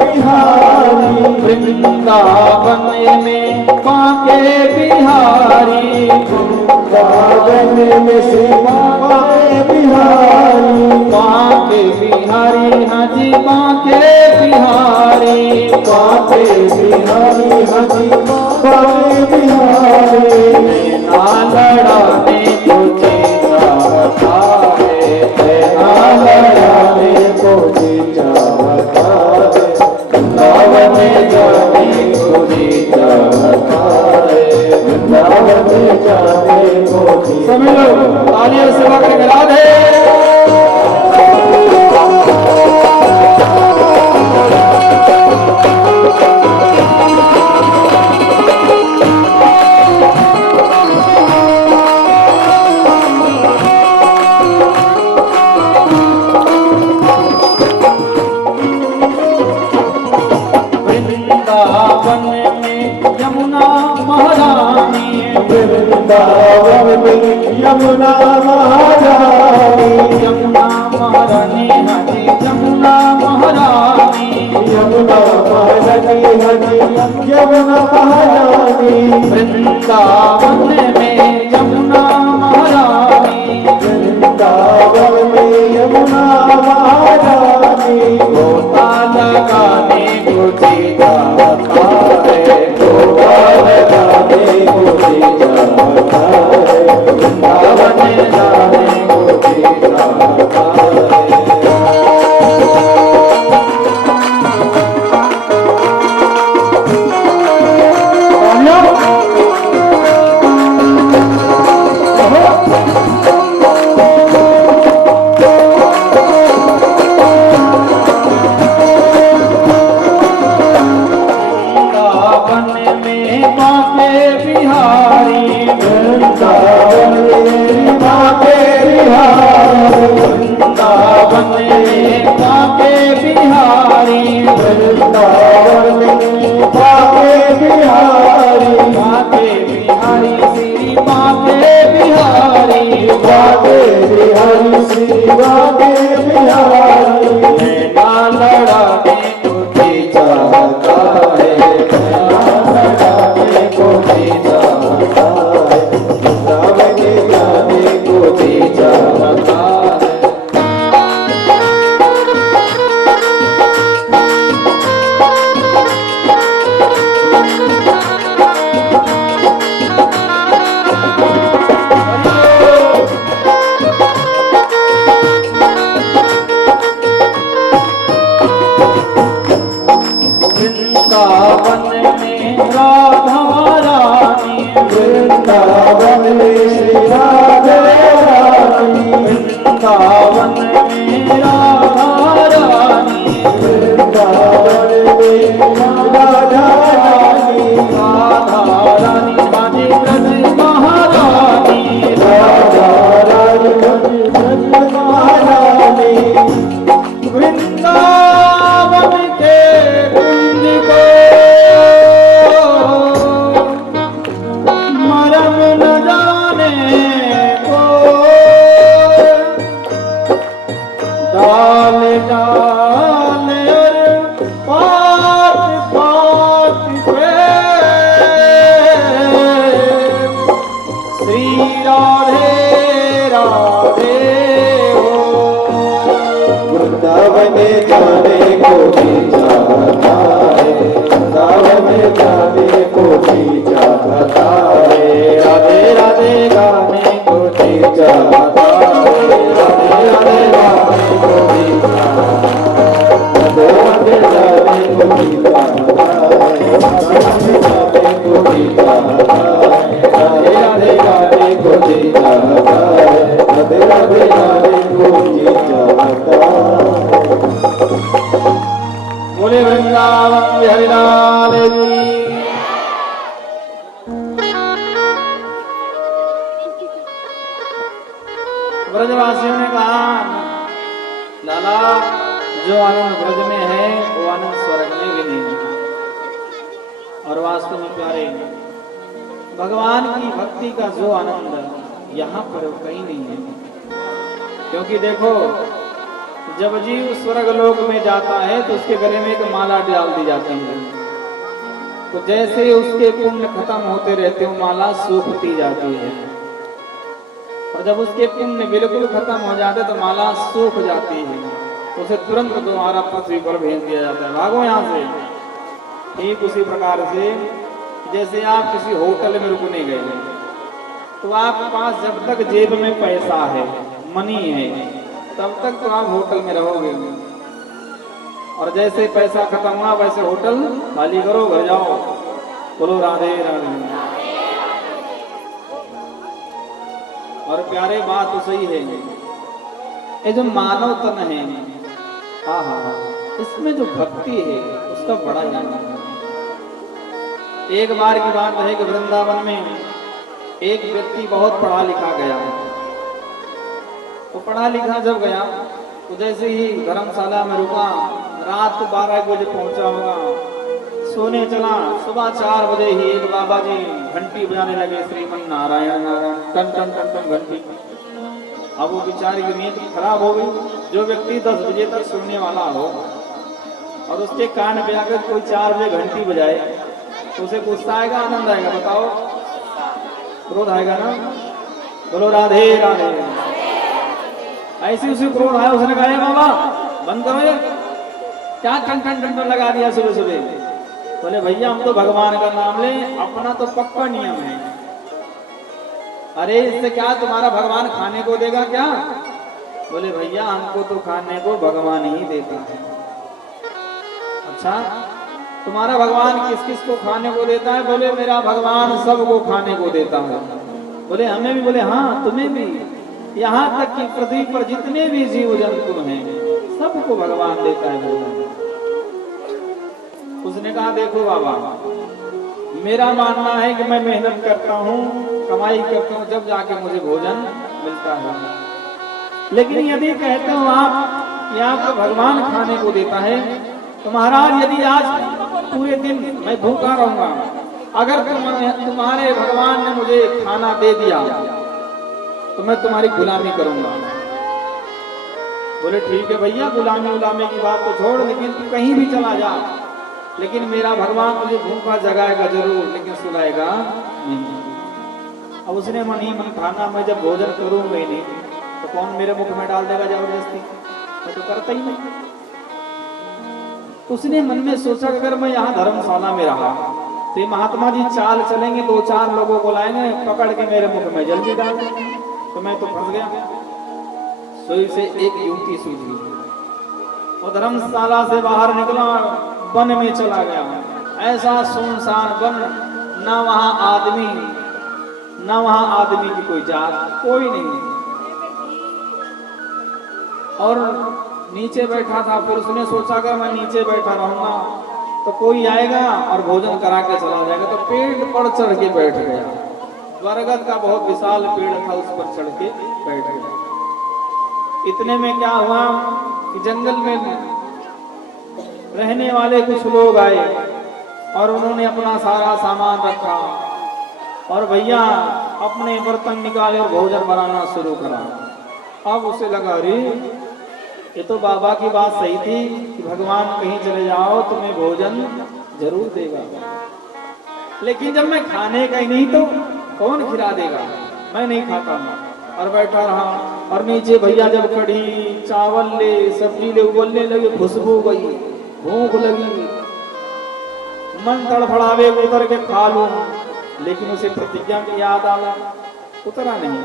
बिहारी, वृंदावन में काके बिहारी, वृंदावन में से काके बिहारी, काके बिहारी हाँ जी काके बिहारी, काके बिहारी, हाँ जी काके बिहारी, नैना लड़ाने तुझे चाहता है, नैना लड़ाने को जी चाहता है, वृंदावन जाने को जी चाहता है। वृंदावन जाने को जी सभी लोग तालियों से वक्र करा दे। वृंदावन में यमुना महारानी, वृंदावन में यमुना महारानी, यमुना महारानी हाँ जी यमुना महारानी, यमुना महारानी, हाँ जी यमुना महारानी, वृंदावन में यमुना महारानी, वृंदावन में यमुना महारानी, गोता लगाने को जी चाहता है, गोता लगाने को जी चाहता है, वृंदावन जाने को जी चाहता है। राधे बिहारी श्री राधे बिहारी नैना लड़ाने को जी चाहता है, नैना लड़ाने को जी चाहता है, वृंदावन जाने को जी चाहता है। वृंदावन में राधा रानी, वृंदावन में श्री राधे रानी, वृंदावन में राधा रानी, वृंदावन में राधा रानी, राधा रानी रानी ब्रज महारानी, राधा रानी ब्रज महारानी, वृंदावन के कुंज को मरम न जाने को, डाल डाल और पात पात पे श्री राधे राधे हो। वृंदावन जाने को जी चाहता है, वृंदावन जाने को जी चाहता है, राधे राधे गाने को जी चाहता है, राधे राधे गाने को जी चाहता है, राधे राधे जाने को जी चाहता है, राधे जाने को जी चाहता है, राधे राधे गाने को जी चाहता है, राधे राधे गाने को जी चाहता है। बोले वृंदावन बिहारी लाल की। ब्रजवासियों ने कहा, लाला जो आनंद ब्रज में है वो आनंद स्वर्ग में भी नहीं है। और वास्तव में प्यारे, भगवान की भक्ति का जो आनंद यहाँ पर कहीं नहीं है। क्योंकि देखो, जब जीव स्वर्ग लोक में जाता है तो उसके गले में एक माला डाल दी जाती है। तो जैसे ही उसके पुण्य खत्म होते रहते हो, माला सूखती जाती है। और जब उसके पुण्य बिल्कुल खत्म हो जाते तो माला सूख जाती है, तो उसे तुरंत दोबारा पृथ्वी पर भेज दिया जाता है, भागो यहाँ से। ठीक उसी प्रकार से जैसे आप किसी होटल में रुकने गए तो आपके पास जब तक जेब में पैसा है, मनी है, तब तक तो आप होटल में रहोगे। और जैसे पैसा खत्म हुआ वैसे होटल खाली करो, घर जाओ। बोलो राधे राधे। और प्यारे, बात तो सही है, ये जो मानव तन है, हाँ हाँ हाँ, इसमें जो भक्ति है उसका बड़ा ज्ञान है। एक बार की बात है कि वृंदावन में एक व्यक्ति बहुत पढ़ा लिखा गया। वो पढ़ा लिखा जब गया तो जैसे ही धर्मशाला में रुका, रात 12 बजे पहुंचा होगा, सोने चला। सुबह 4 बजे ही एक बाबा जी घंटी बजाने लगे, श्रीमन नारायण नारायण, टन टन टन टन घंटी। अब वो बेचारे की नींद खराब हो गई। जो व्यक्ति 10 बजे तक सोने वाला हो और उसके कान पे आकर कोई 4 बजे घंटी बजाए तो उसे गुस्सा आएगा, आनंद आएगा? बताओ, क्रोध आएगा ना? बोलो राधे राधे। ऐसे उसे क्रोध आया, उसने कहा बाबा बंद करो ये, क्या टन टन टन टन लगा दिया सुबह सुबह। बोले भैया हम तो भगवान का नाम ले, अपना तो पक्का नियम है। अरे इससे क्या तुम्हारा भगवान खाने को देगा क्या? बोले भैया हमको तो खाने को भगवान ही देता है। अच्छा, तुम्हारा भगवान किस किस को खाने को देता है? बोले मेरा भगवान सबको खाने को देता है। बोले हमें भी? बोले हाँ तुम्हें भी, यहाँ तक कि पृथ्वी पर जितने भी जीव जंतु हैं सबको भगवान देता है भोजन। उसने कहा देखो बाबा, मेरा मानना है कि मैं मेहनत करता हूँ, कमाई करता हूँ, जब जाके मुझे भोजन मिलता है। लेकिन यदि कहते हो आप कि आपको भगवान खाने को देता है, तो महाराज यदि आज पूरे दिन मैं भूखा रहूंगा, अगर तुम्हारे भगवान ने मुझे खाना दे दिया तो मैं तुम्हारी गुलामी करूंगा। बोले ठीक है भैया, गुलामी उलामी की बात तो छोड़, लेकिन तू कहीं भी चला जा, लेकिन मेरा भगवान तुझे भूखा जगाएगा जरूर, लेकिन सुलाएगा नहीं। अब उसने मन ही मन ठाना, मैं जब भोजन करूंगा ही नहीं तो कौन मेरे मुख में डाल देगा जबरदस्ती, मैं तो करता ही नहीं। तो उसने मन में सोचा अगर मैं यहाँ धर्मशाला में रहा तो ये महात्मा जी चाल चलेंगे, 2-4 लोगों को लाएंगे, पकड़ के मेरे मुख में जल्दी डाल देंगे, तो मैं तो फंस गया। सोई से एक युवती सूझी और धर्मशाला से बाहर निकला, वन में चला गया। ऐसा सुनसान वन, ना वहां आदमी, ना वहां आदमी की कोई जात, कोई नहीं। और नीचे बैठा था, फिर उसने सोचा अगर मैं नीचे बैठा रहूंगा तो कोई आएगा और भोजन करा के चला जाएगा, तो पेड़ पर चढ़ के बैठ गया। बरगद का बहुत विशाल पेड़ था, उस पर चढ़ के बैठ गया। इतने में क्या हुआ कि जंगल में रहने वाले कुछ लोग आए और उन्होंने अपना सारा सामान रखा और भैया अपने बर्तन निकाले और भोजन बनाना शुरू करा। अब उसे लगा अरे ये तो बाबा की बात सही थी कि भगवान कहीं चले जाओ तुम्हें भोजन जरूर देगा, लेकिन जब मैं खाने का ही नहीं तो कौन खिला देगा, मैं नहीं खाता हूँ। और बैठा रहा और नीचे भैया जब कढ़ी चावल ले सब्जी ले उबलने लगे, खुशबू गई, भूख लगी, मन तड़फड़ावे उतर के खा लूं, लेकिन उसे प्रतिज्ञा की याद आया, उतरा नहीं।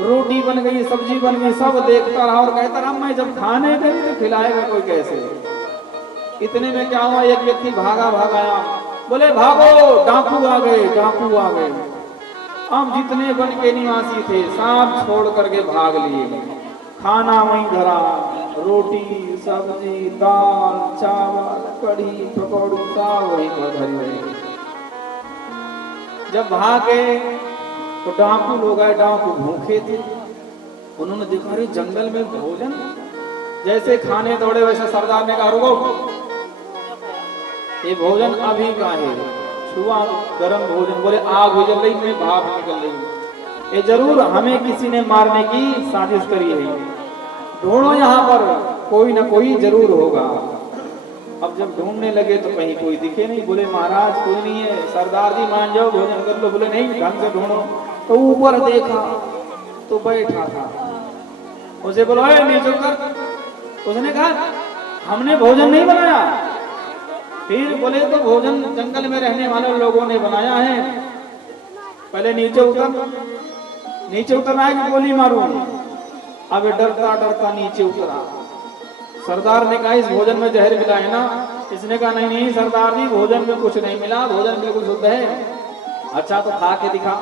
रोटी बन गई, सब्जी बन गई, सब देखता रहा और कहता रहा मैं जब खाने गई तो खिलाएगा कोई कैसे। इतने में क्या हुआ, एक व्यक्ति भागा आया, बोले भागो डाकू आ गए, डाकू आ गए। अब जितने वन के निवासी थे सब छोड़ करके भाग लिए। खाना वहीं धरा, रोटी सब्जी दाल चावल कढ़ी पकौड़ी सब वहीं पर धरी रही। जब भागे तो डाकू लोग आए, डाकू भूखे थे, उन्होंने देखा अरे जंगल में भोजन, जैसे खाने दौड़े वैसे सरदार ने कहा रुको, ये भोजन अभी का है, छुआ गरम भोजन। बोले आग गुजर रही में भाप निकल रही, ये जरूर हमें किसी ने मारने की साजिश करी है, ढूंढो यहाँ पर कोई ना कोई जरूर होगा। अब जब ढूंढने लगे तो कहीं कोई दिखे नहीं। बोले महाराज कोई नहीं है, सरदार जी मान जाओ भोजन कर लो। बोले नहीं ढंग से ढूंढो। तो ऊपर देखा तो बैठा था, उसे बोलो नीचे उतर। उसने कहा हमने भोजन नहीं बनाया। फिर बोले तो भोजन जंगल में रहने वाले लोगों ने बनाया है, पहले नीचे उतर। नीचे उतरना है कि गोली मारूं। अब डरता डरता नीचे उतरा। सरदार ने कहा इस भोजन में जहर मिला है ना? इसने कहा नहीं नहीं सरदार जी भोजन में कुछ नहीं मिला, भोजन बिल्कुल शुद्ध है। अच्छा तो खा के दिखा।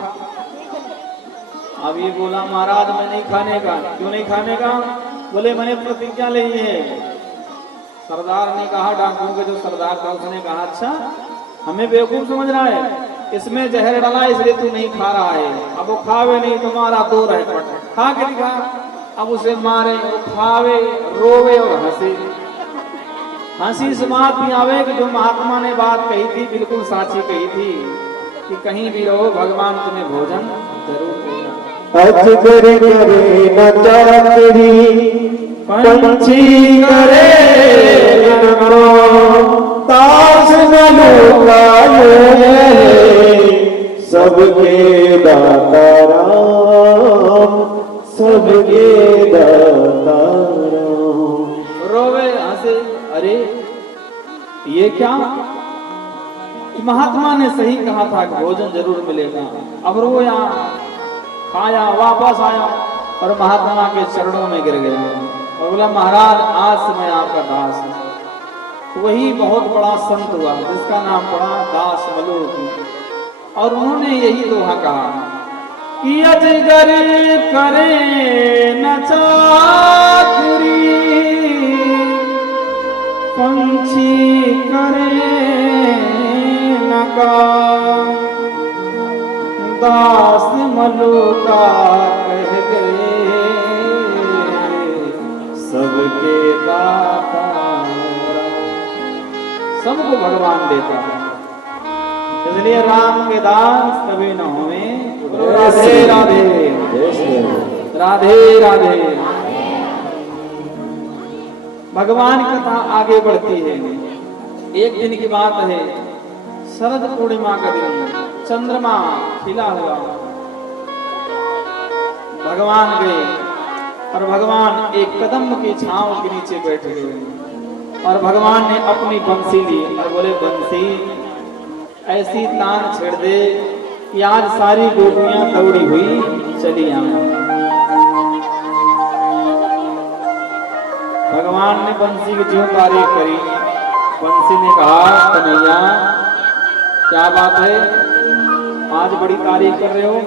अब ये बोला महाराज मैं नहीं खाने का। क्यों नहीं खाने का? बोले मैंने प्रतिज्ञा ली है। सरदार ने कहा डाकुओं के जो सरदार था उसने कहा अच्छा हमें बेवकूफ समझ रहा है, इसमें जहर डाला इसलिए तू नहीं खा रहा है। अब वो खावे नहीं तुम्हारा दो रहे पट, खा के दिखा। अब उसे मारे, खावे, रोवे और हंसे। हंसी इस बात भी आवे कि जो महात्मा ने बात कही थी बिल्कुल साची कही थी कि कहीं भी रहो भगवान तुम्हें भोजन जरूर देगा। अजगर करे न चाकरी पंछी करे न ताश न लुकाए सबके दाता राम सबके दाता राम। रोवे हंसे, अरे ये क्या? महात्मा ने सही कहा था कि भोजन जरूर मिलेगा। अब रोया, खाया, वापस आया और महात्मा के चरणों में गिर गया और बोला महाराज आज से मैं आपका दास हूं। तो वही बहुत बड़ा संत हुआ जिसका नाम पड़ा दास मलूक। और उन्होंने यही दोहा कहा कि अजगर करे न चाकरी पंछी करे न काम दास मलूका कह गए सबके दाता। सबको भगवान देता है, इसलिए राम के दास कभी न होवे। राधे राधे। राधे राधे। भगवान की कथा आगे बढ़ती है। एक दिन की बात है, शरद पूर्णिमा का दिन, चंद्रमा खिला हुआ। भगवान गए और भगवान एक कदम की छांव के नीचे बैठ गए और भगवान ने अपनी बंसी ली और बोले, बंसी ऐसी तान छेड़ दे कि आज सारी गोपियां दौड़ी हुई चली आए। भगवान ने बंसी की जो तारीफ करी, बंसी ने कहा, कन्हैया क्या बात है, आज बड़ी तारीफ कर रहे हो।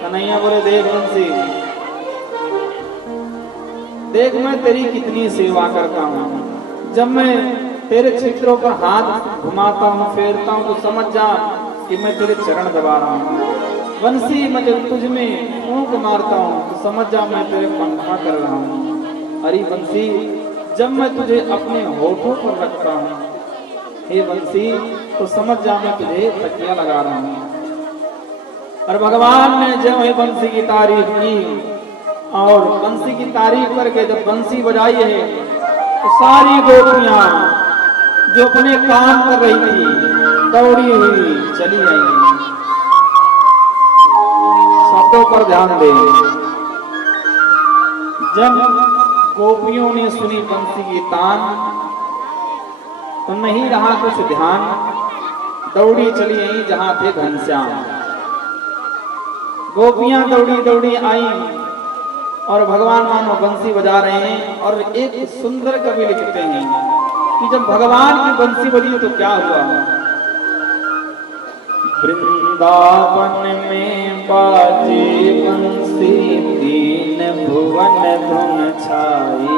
कन्हैया बोले, देख बंसी, देख मैं तेरी कितनी सेवा करता हूँ। जब मैं तेरे चित्रों पर हाथ घुमाता हूँ, फेरता हूँ, तो समझ जा कि मैं तेरे चरण दबा रहा हूँ। बंसी मैं जब तुझ में फूंक मारता हूँ तो समझ जा मैं तेरे पंखा कर रहा हूँ। अरे बंसी, जब मैं तुझे अपने होठों पर रखता हूँ, हे बंसी, तो समझ जा मैं तुझे तकिया लगा रहा हूँ। और भगवान ने जब हे बंसी की तारीफ की और बंसी की तारीफ करके जब बंसी बजाई है तो सारी गोपियां जो अपने काम कर रही थी दौड़ी हुई चली आई। शब्दों पर ध्यान दें। जब गोपियों ने सुनी बंसी की तान तो नहीं रहा कुछ ध्यान, दौड़ी चली आई जहां थे घनश्याम। गोपियां दौड़ी दौड़ी आई और भगवान मानो बंसी बजा रहे हैं। और एक सुंदर कवि लिखते हैं कि जब भगवान की बंसी बजी तो क्या हुआ। वृंदावन में बाजे बंसी, तीन भुवन धुन छाई।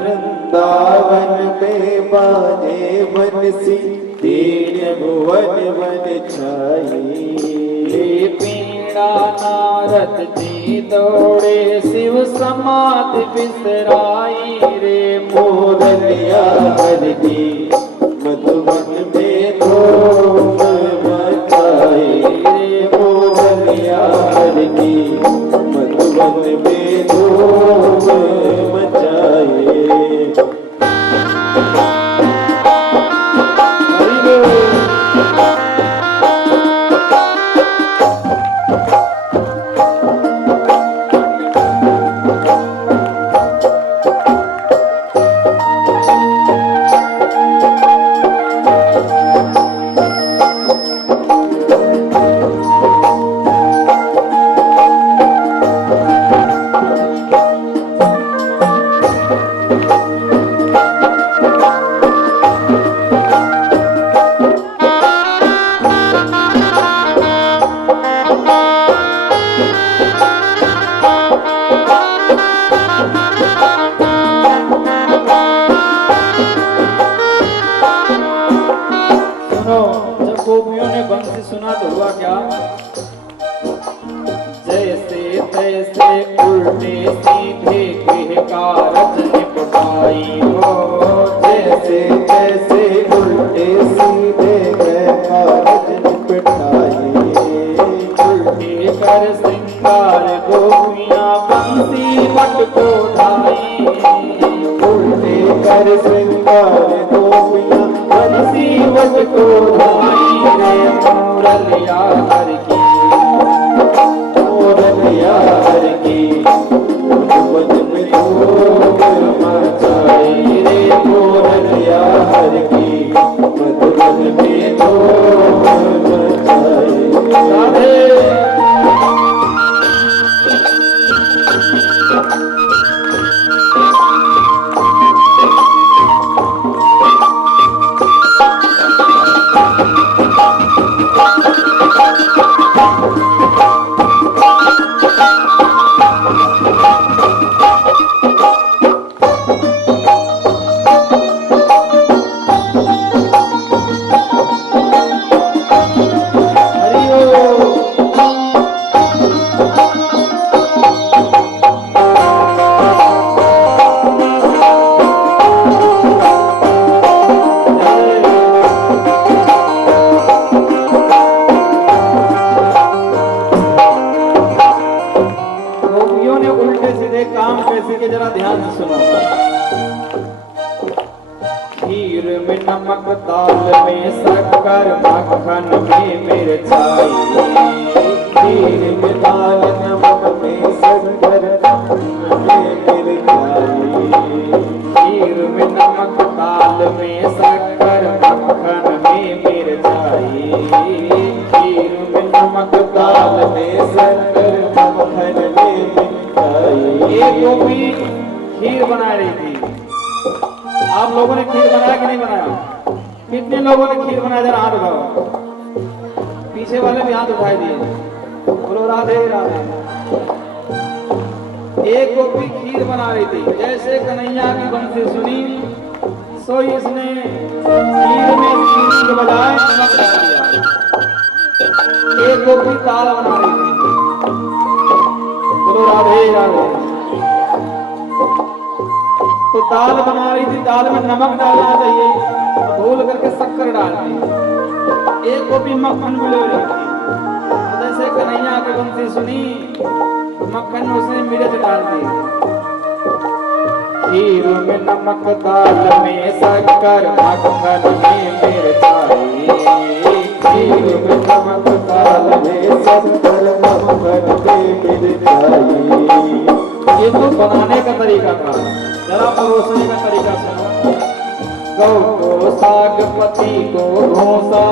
वृंदावन में बाजे बंसी, तीन भुवन वन छाई। पीड़ा नारद जी दौड़े, शिव समाधि बिसराई रे। मोरलिया हर की मधुबन में धूम मचाई रे। मोरलिया हर की मधुबन में धूम मचाई। जरा ध्यान से सुनो। खीर में नमक, दाल में शक्कर, मक्खन में मिर्चाई। खीर में दाल, नमक में शक्कर, में मिर्चाई। खीर में नमक, दाल में शक्कर, मक्खन में मिर्चाई। खीर में नमक, दाल में शक्कर, मक्खन में मिर्चाई। एक गोपी खीर बना रही थी। आप लोगों ने खीर बनाया कि नहीं बनाया? कितने लोगों ने खीर बनाया? जरा हाथ उठाओ। पीछे वाले भी हाथ उठाए दिए। बोलो राधे राधे। एक गोपी खीर बना रही थी। जैसे कन्हैया की बंसी सुनी, सो इसने खीर में चीनी के बजाय नमक डाल दिया। एक गोपी दाल बना रही थी। बोलो राधे राधे। तो दाल बना रही थी, दाल में नमक डालना चाहिए, भूल करके शक्कर डाल दी। एक गोपी मक्खन मिलो रही थी। जैसे कन्हैया की बंसी सुनी, मक्खन में उसने मिर्च डाल दी। खीर में नमक, दाल में शक्कर, मक्खन में मिर्चाई। खीर में नमक, दाल में शक्कर, मक्खन में मिर्चाई। ये तो बनाने का तरीका था, जरा परोसने का तरीका सुनो। गौ को साग, पति को घोसा।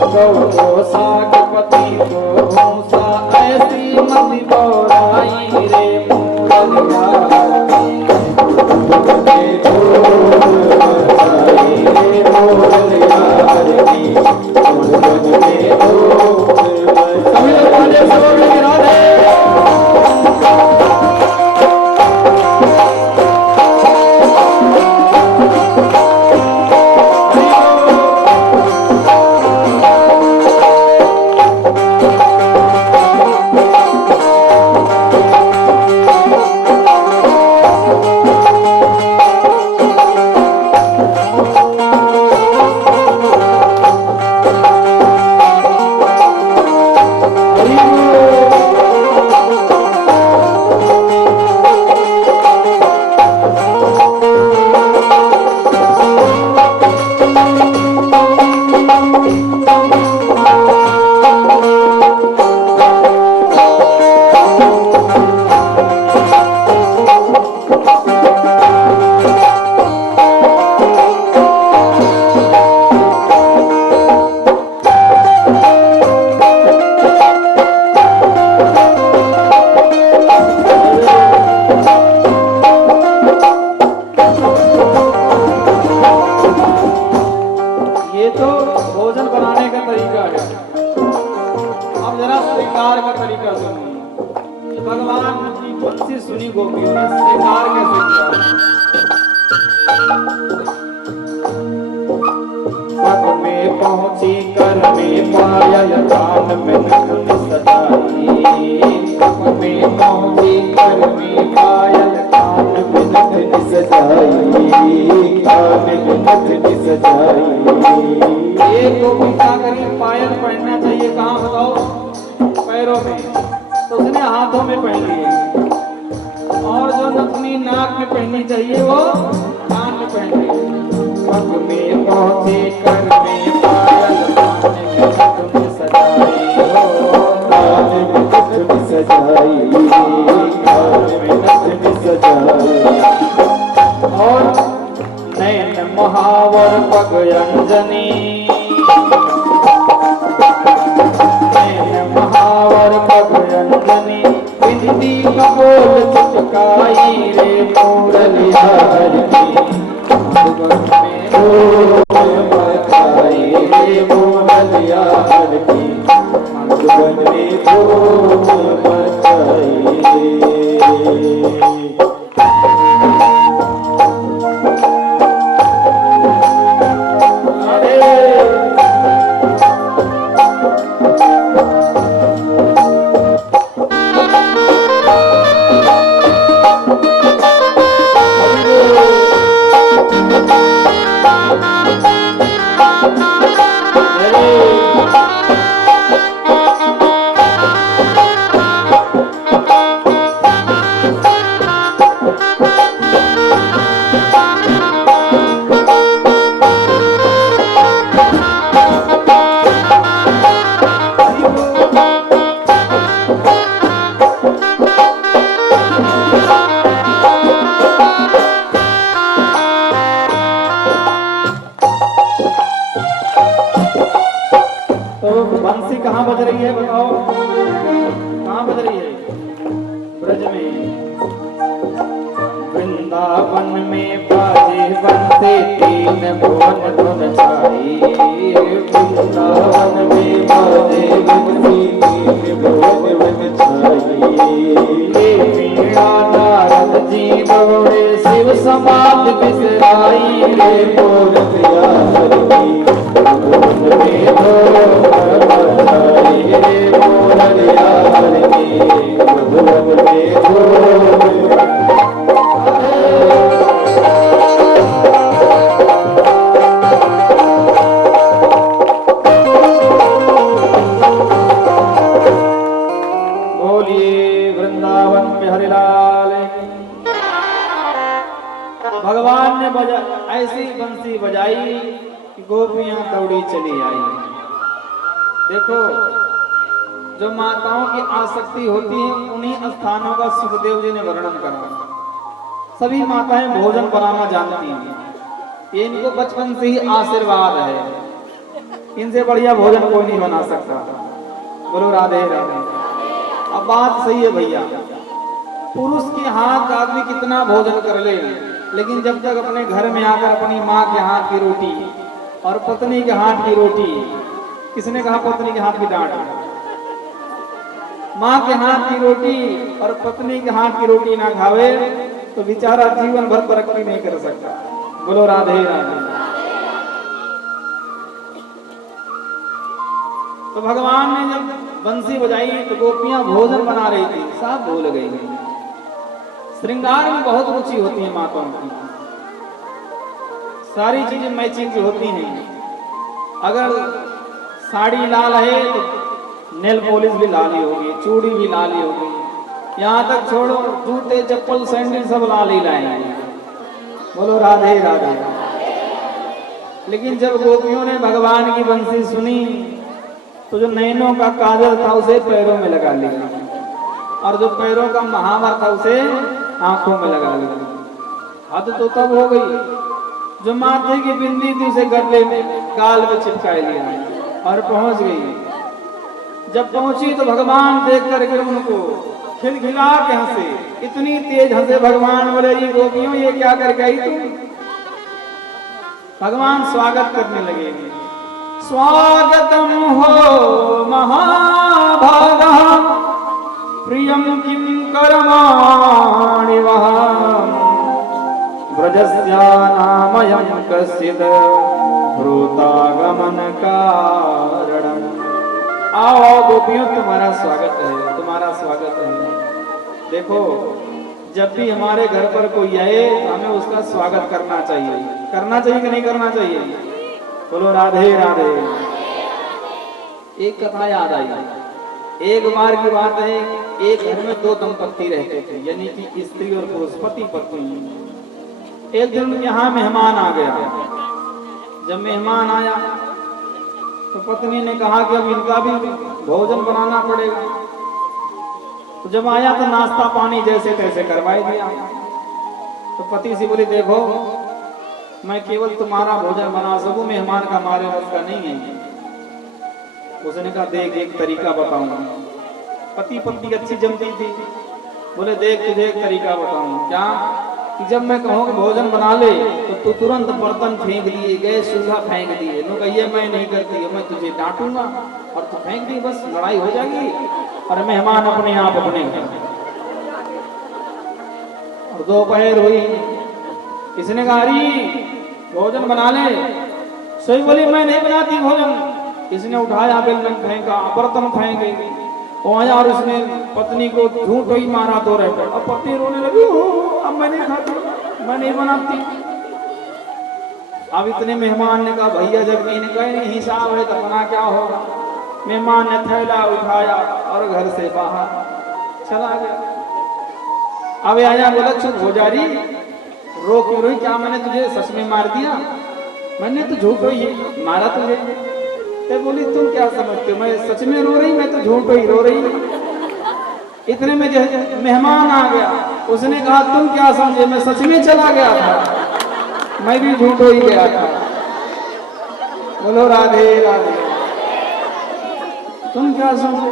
गौ को साग, पति को घोसा, ऐसी मति बौराई रे मुरलिया। सभी लोग तालियां से बोलेंगे राधे। ये तो भोजन बनाने का तरीका है। अब जरा श्रृंगार का तरीका सुनिए। भगवान की बंसी सुनी गोपियों ने, श्रृंगार कैसे किया। पग में पहुंची, कर में पायल, कान में नथुन सजाई। पग में पहुंची, कर में पायल, कान में नथुन सजाई। कान में नथुन सजाई। एक गोपी क्या करी, पायल पहनना चाहिए कहाँ बताओ? पैरों में, तो उसने हाथों में पहन लिए। और जो नथुनी नाक में पहननी चाहिए वो कान में पहन ली। पग में पहुंचे, कर में पायल, कान में नथुन सजाई। कान में नथुन सजाई। कान में नथुन सजाई। और नैन महावर, पग अंजनी। नैन महावर, पग अंजनी, बिंदी कपोल चुटकाई रे मुरलिया की। मधुबन में मचाई रे मुरलिया की। मधुबन में धूम मचाई। बंसी कहाँ बज रही है बताओ, कहाँ बज रही है? ब्रज में। वृंदावन में बाजे बंसी तीन भुवन धुन छाई, वृंदावन में बाजे बंसी तीन भुवन धुन छाई। ये वीणा नारद जी दौड़े शिव समाधि बिसराई, रे मूरत यार की भुवन में धूम मचाई, रे मूरत यार की भुवन में धूम। भगवान ने ऐसी बंसी बजाई कि गोपियां दौड़ी चली आई। देखो, जो माताओं की आसक्ति होती है उन्हीं स्थानों का सुखदेव जी ने वर्णन करा। सभी माताएं भोजन बनाना जानती हैं, ये इनको बचपन से ही आशीर्वाद है, इनसे बढ़िया भोजन कोई नहीं बना सकता। बोलो राधे राधे। अब बात सही है भैया, पुरुष के हाथ का आदमी कितना भोजन कर ले, लेकिन जब तक अपने घर में आकर अपनी माँ के हाथ की रोटी और पत्नी के हाथ की रोटी, किसने कहा पत्नी के हाथ की डांट? माँ के हाथ की रोटी और पत्नी के हाथ की रोटी ना खावे तो बेचारा जीवन भर तरक्की नहीं कर सकता। बोलो राधे राधे। तो भगवान ने जब बंसी बजाई तो गोपियां भोजन बना रही थी, सब भूल गई। श्रृंगार में बहुत रुचि होती है माताओं की, सारी चीजें मैचिंग की होती हैं। अगर साड़ी लाल है तो नेल पॉलिश भी लाल ही होगी, चूड़ी भी लाल ही होगी, यहाँ तक छोड़ो जूते चप्पल सैंडल सब लाल ही लाएंगे। बोलो राधे राधे। लेकिन जब गोपियों ने भगवान की बंसी सुनी तो जो नैनों का काजल था उसे पैरों में लगा लिया, और जो पैरों का महावर था उसे आंखों में लगा लिया। हद तो तब हो गई, जो माथे की बिंदी थी उसे गले में गाल में चिपकाए लिया और पहुंच गई। जब पहुंची तो भगवान देख करके उनको खिलखिला के हंसे, इतनी तेज हंसे भगवान, बोले ये गोपियों ये क्या करके आई तुम? भगवान स्वागत करने लगे। स्वागतम हो महाभागा प्रियम किम कर्माणि वः ब्रजस्यानामयं कश्चित् भ्रूतागमन कारणम्। आओ गोपियों, तुम्हारा स्वागत है, तुम्हारा स्वागत है। देखो, जब भी हमारे घर पर कोई आए तो हमें उसका स्वागत करना चाहिए। करना चाहिए कि नहीं करना चाहिए? बोलो राधे राधे। एक कथा याद आई। एक बार की बात है, एक घर में दो दंपत्ति रहते थे, यानी कि स्त्री और पुरुष, पति पत्नी। एक दिन यहाँ मेहमान आ गया। जब मेहमान आया तो पत्नी ने कहा कि अब इनका भी भोजन बनाना पड़ेगा। तो जब आया तो नाश्ता पानी जैसे तैसे करवाई दिया। तो पति से बोली, देखो मैं केवल तुम्हारा भोजन बना सकूं, मेहमान का हमारे बस का नहीं है। उसने कहा, देख एक तरीका बताऊंगा। पति पत्नी अच्छी जमती थी। बोले, देख तुझे एक तरीका बताऊं। क्या? कि जब मैं कहूँ कि भोजन बना ले तो तू तुरंत बर्तन फेंक दिए, गैस चूल्हा फेंक दिए। नो कहिए मैं नहीं करती, मैं तुझे डांटूंगा और तू फेंक दी, बस लड़ाई हो जाएगी और मेहमान अपने आप अपने घर। और दोपहर हुई, इसने कहा, अरे भोजन बना ले। सोई बोली, मैं नहीं बनाती भोजन। इसने उठाया, बेलन फेंका, बर्तन फेंके, आया और उसने पत्नी को झूठ ही मारा दो रह पर। अब पत्नी रोने लगी, अब मैं नहीं खाती, मैं नहीं बनाती। अब इतने मेहमान ने कहा, भैया जब इनका नहीं हिसाब है तो अपना क्या होगा। मेहमान ने थैला उठाया और घर से बाहर चला गया। अब आया, बोला, चुप हो जा रही, रो क्यों रही? क्या मैंने तुझे सच में मार दिया? मैंने तो झूठ ही मारा तुझे। तो बोली, तुम क्या समझते हो, मैं सच में रो रही, मैं तो झूठ ही रो रही। इतने में जो मेहमान आ गया, उसने कहा, तुम क्या समझे, मैं सच में चला गया था, मैं भी झूठ ही गया था। बोलो राधे राधे। तुम क्या समझे?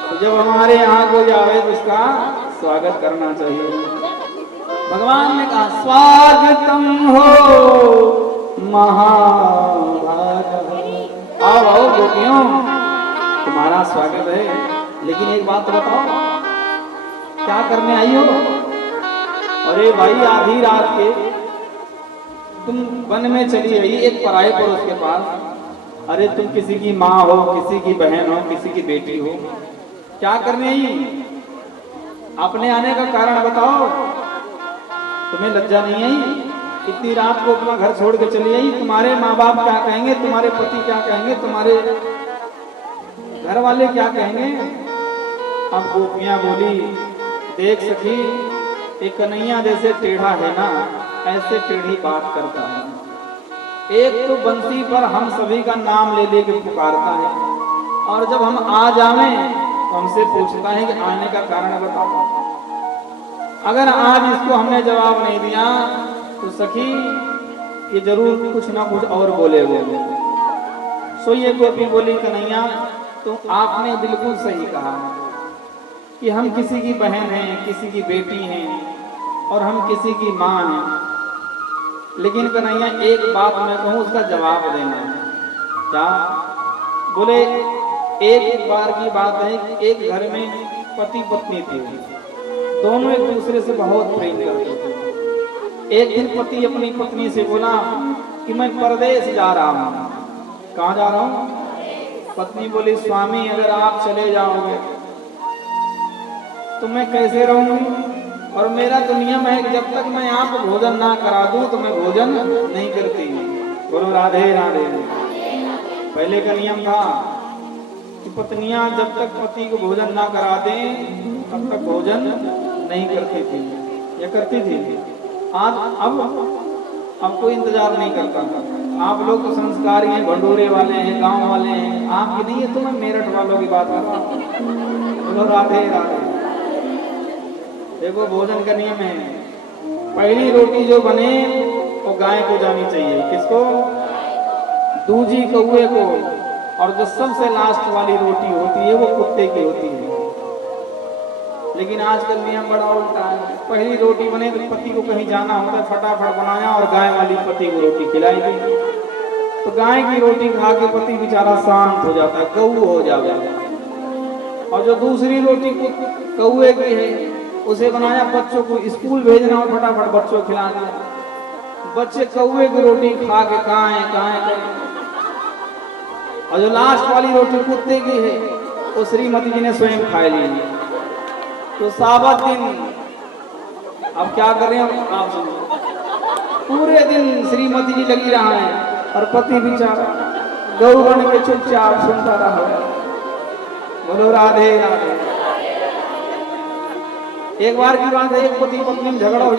तो जब हमारे यहाँ कोई आवे तो उसका स्वागत करना चाहिए। भगवान ने कहा स्वागतम हो महाभाग। आओ आओ गोपियों, तुम्हारा स्वागत है, लेकिन एक बात तो बताओ, क्या करने आई हो? अरे भाई आधी रात के तुम वन में चली आई एक पराये पुरुष के पास। अरे तुम किसी की माँ हो, किसी की बहन हो, किसी की बेटी हो, क्या करने आई? अपने आने का कारण बताओ। तुम्हें लज्जा नहीं आई? इतनी रात को अपना घर छोड़ के चली आई। तुम्हारे माँ बाप क्या कहेंगे, तुम्हारे पति क्या कहेंगे, तुम्हारे घर वाले क्या कहेंगे? अब गोपियां बोली, देख सखी, एक कन्हैया जैसे टेढ़ा है ना, ऐसे टेढ़ी बात करता है। एक तो बंसी पर हम सभी का नाम ले लेके पुकारता है, और जब हम आ जावें तो हमसे पूछता है कि आने का कारण बताओ। अगर आज इसको हमने जवाब नहीं दिया तो सखी ये जरूर कुछ ना कुछ और बोलेगा। सो ये गोपी बोली, कन्हैया तो आपने बिल्कुल सही कहा कि हम किसी की बहन हैं, किसी की बेटी हैं, और हम किसी की माँ हैं। लेकिन कन्हैया एक बात मैं कहूँ, उसका जवाब देना है। क्या? बोले एक बार की बात है कि एक घर में पति पत्नी थे, दोनों एक दूसरे से बहुत प्रेम करते थे। एक दिन पति अपनी पत्नी से बोला कि मैं परदेश जा रहा हूँ। कहाँ जा रहा हूँ? पत्नी बोली, स्वामी अगर आप चले जाओगे तो मैं कैसे रहूंगी? और मेरा तो नियम है कि जब तक मैं आपको भोजन ना करा दूं तो मैं भोजन नहीं करती। बोलो राधे राधे। पहले का नियम था कि पत्नियां जब तक पति को भोजन ना करा दें तब तक भोजन नहीं करती थी, या करती थी। आज अब कोई इंतजार नहीं करता। आप लोग तो संस्कारी हैं, भंडोरे वाले हैं, गांव वाले हैं। आपकी नहीं है, तो मैं मेरठ वालों की बात कर रहा हूँ। बोलो राधे राधे। देखो भोजन का नियम है, पहली रोटी जो बने वो गाय को जानी चाहिए। किसको? दूजी कौवे को। और जो सबसे लास्ट वाली रोटी होती है वो कुत्ते की होती है। लेकिन आजकल नियम बड़ा उल्टा है। पहली रोटी बने तो पति को कहीं जाना होता है, फटाफट बनाया और गाय वाली पति को रोटी खिलाई गई। तो गाय की रोटी खा के पति बेचारा शांत हो जाता है, गऊ हो जाता है। और जो दूसरी रोटी कौवे की है उसे बनाया बच्चों को स्कूल भेजना और फटाफट बच्चों को खिलाना। बच्चे कौवे की रोटी खा के कहाँ और जो लास्ट वाली रोटी कुत्ते की है वो श्रीमती जी ने स्वयं खा ली। तो साबत दिन अब क्या करें आप सुनिए, पूरे दिन श्रीमती जी लगी रहा है और पति बेचारा गौ बन के चुपचाप सुनता रहा। बोलो राधे राधे। एक बार की बात है, एक पति पत्नी में झगड़ा हुई।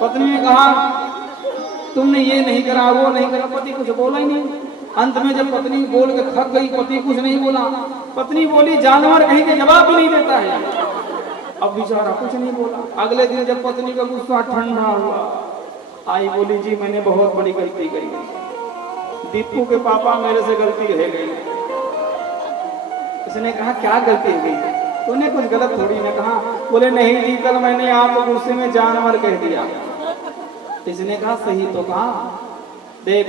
पत्नी ने कहा तुमने ये नहीं करा, वो नहीं करा। पति कुछ बोला ही नहीं। अंत में जब पत्नी बोल के थक गई, पति कुछ नहीं बोला। पत्नी बोली जानवर कहीं के जवाब भी नहीं देता है। अब बेचारा कुछ नहीं बोला। अगले दिन जब पत्नी का गुस्सा ठंडा हुआ, आई बोली जी मैंने बहुत बड़ी गलती करी, दीपू के पापा मेरे से गलती रह गई। उसने कहा क्या गलती हो गई? तूने कुछ गलत थोड़ी ना कहा। बोले नहीं जी, कल मैंने आपको गुस्से में जानवर कह दिया। इसने कहा सही तो कहा, देख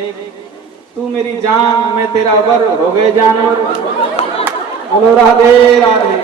तू मेरी जान, मैं तेरा वर, हो गए जानवर। बोलो राधे राधे।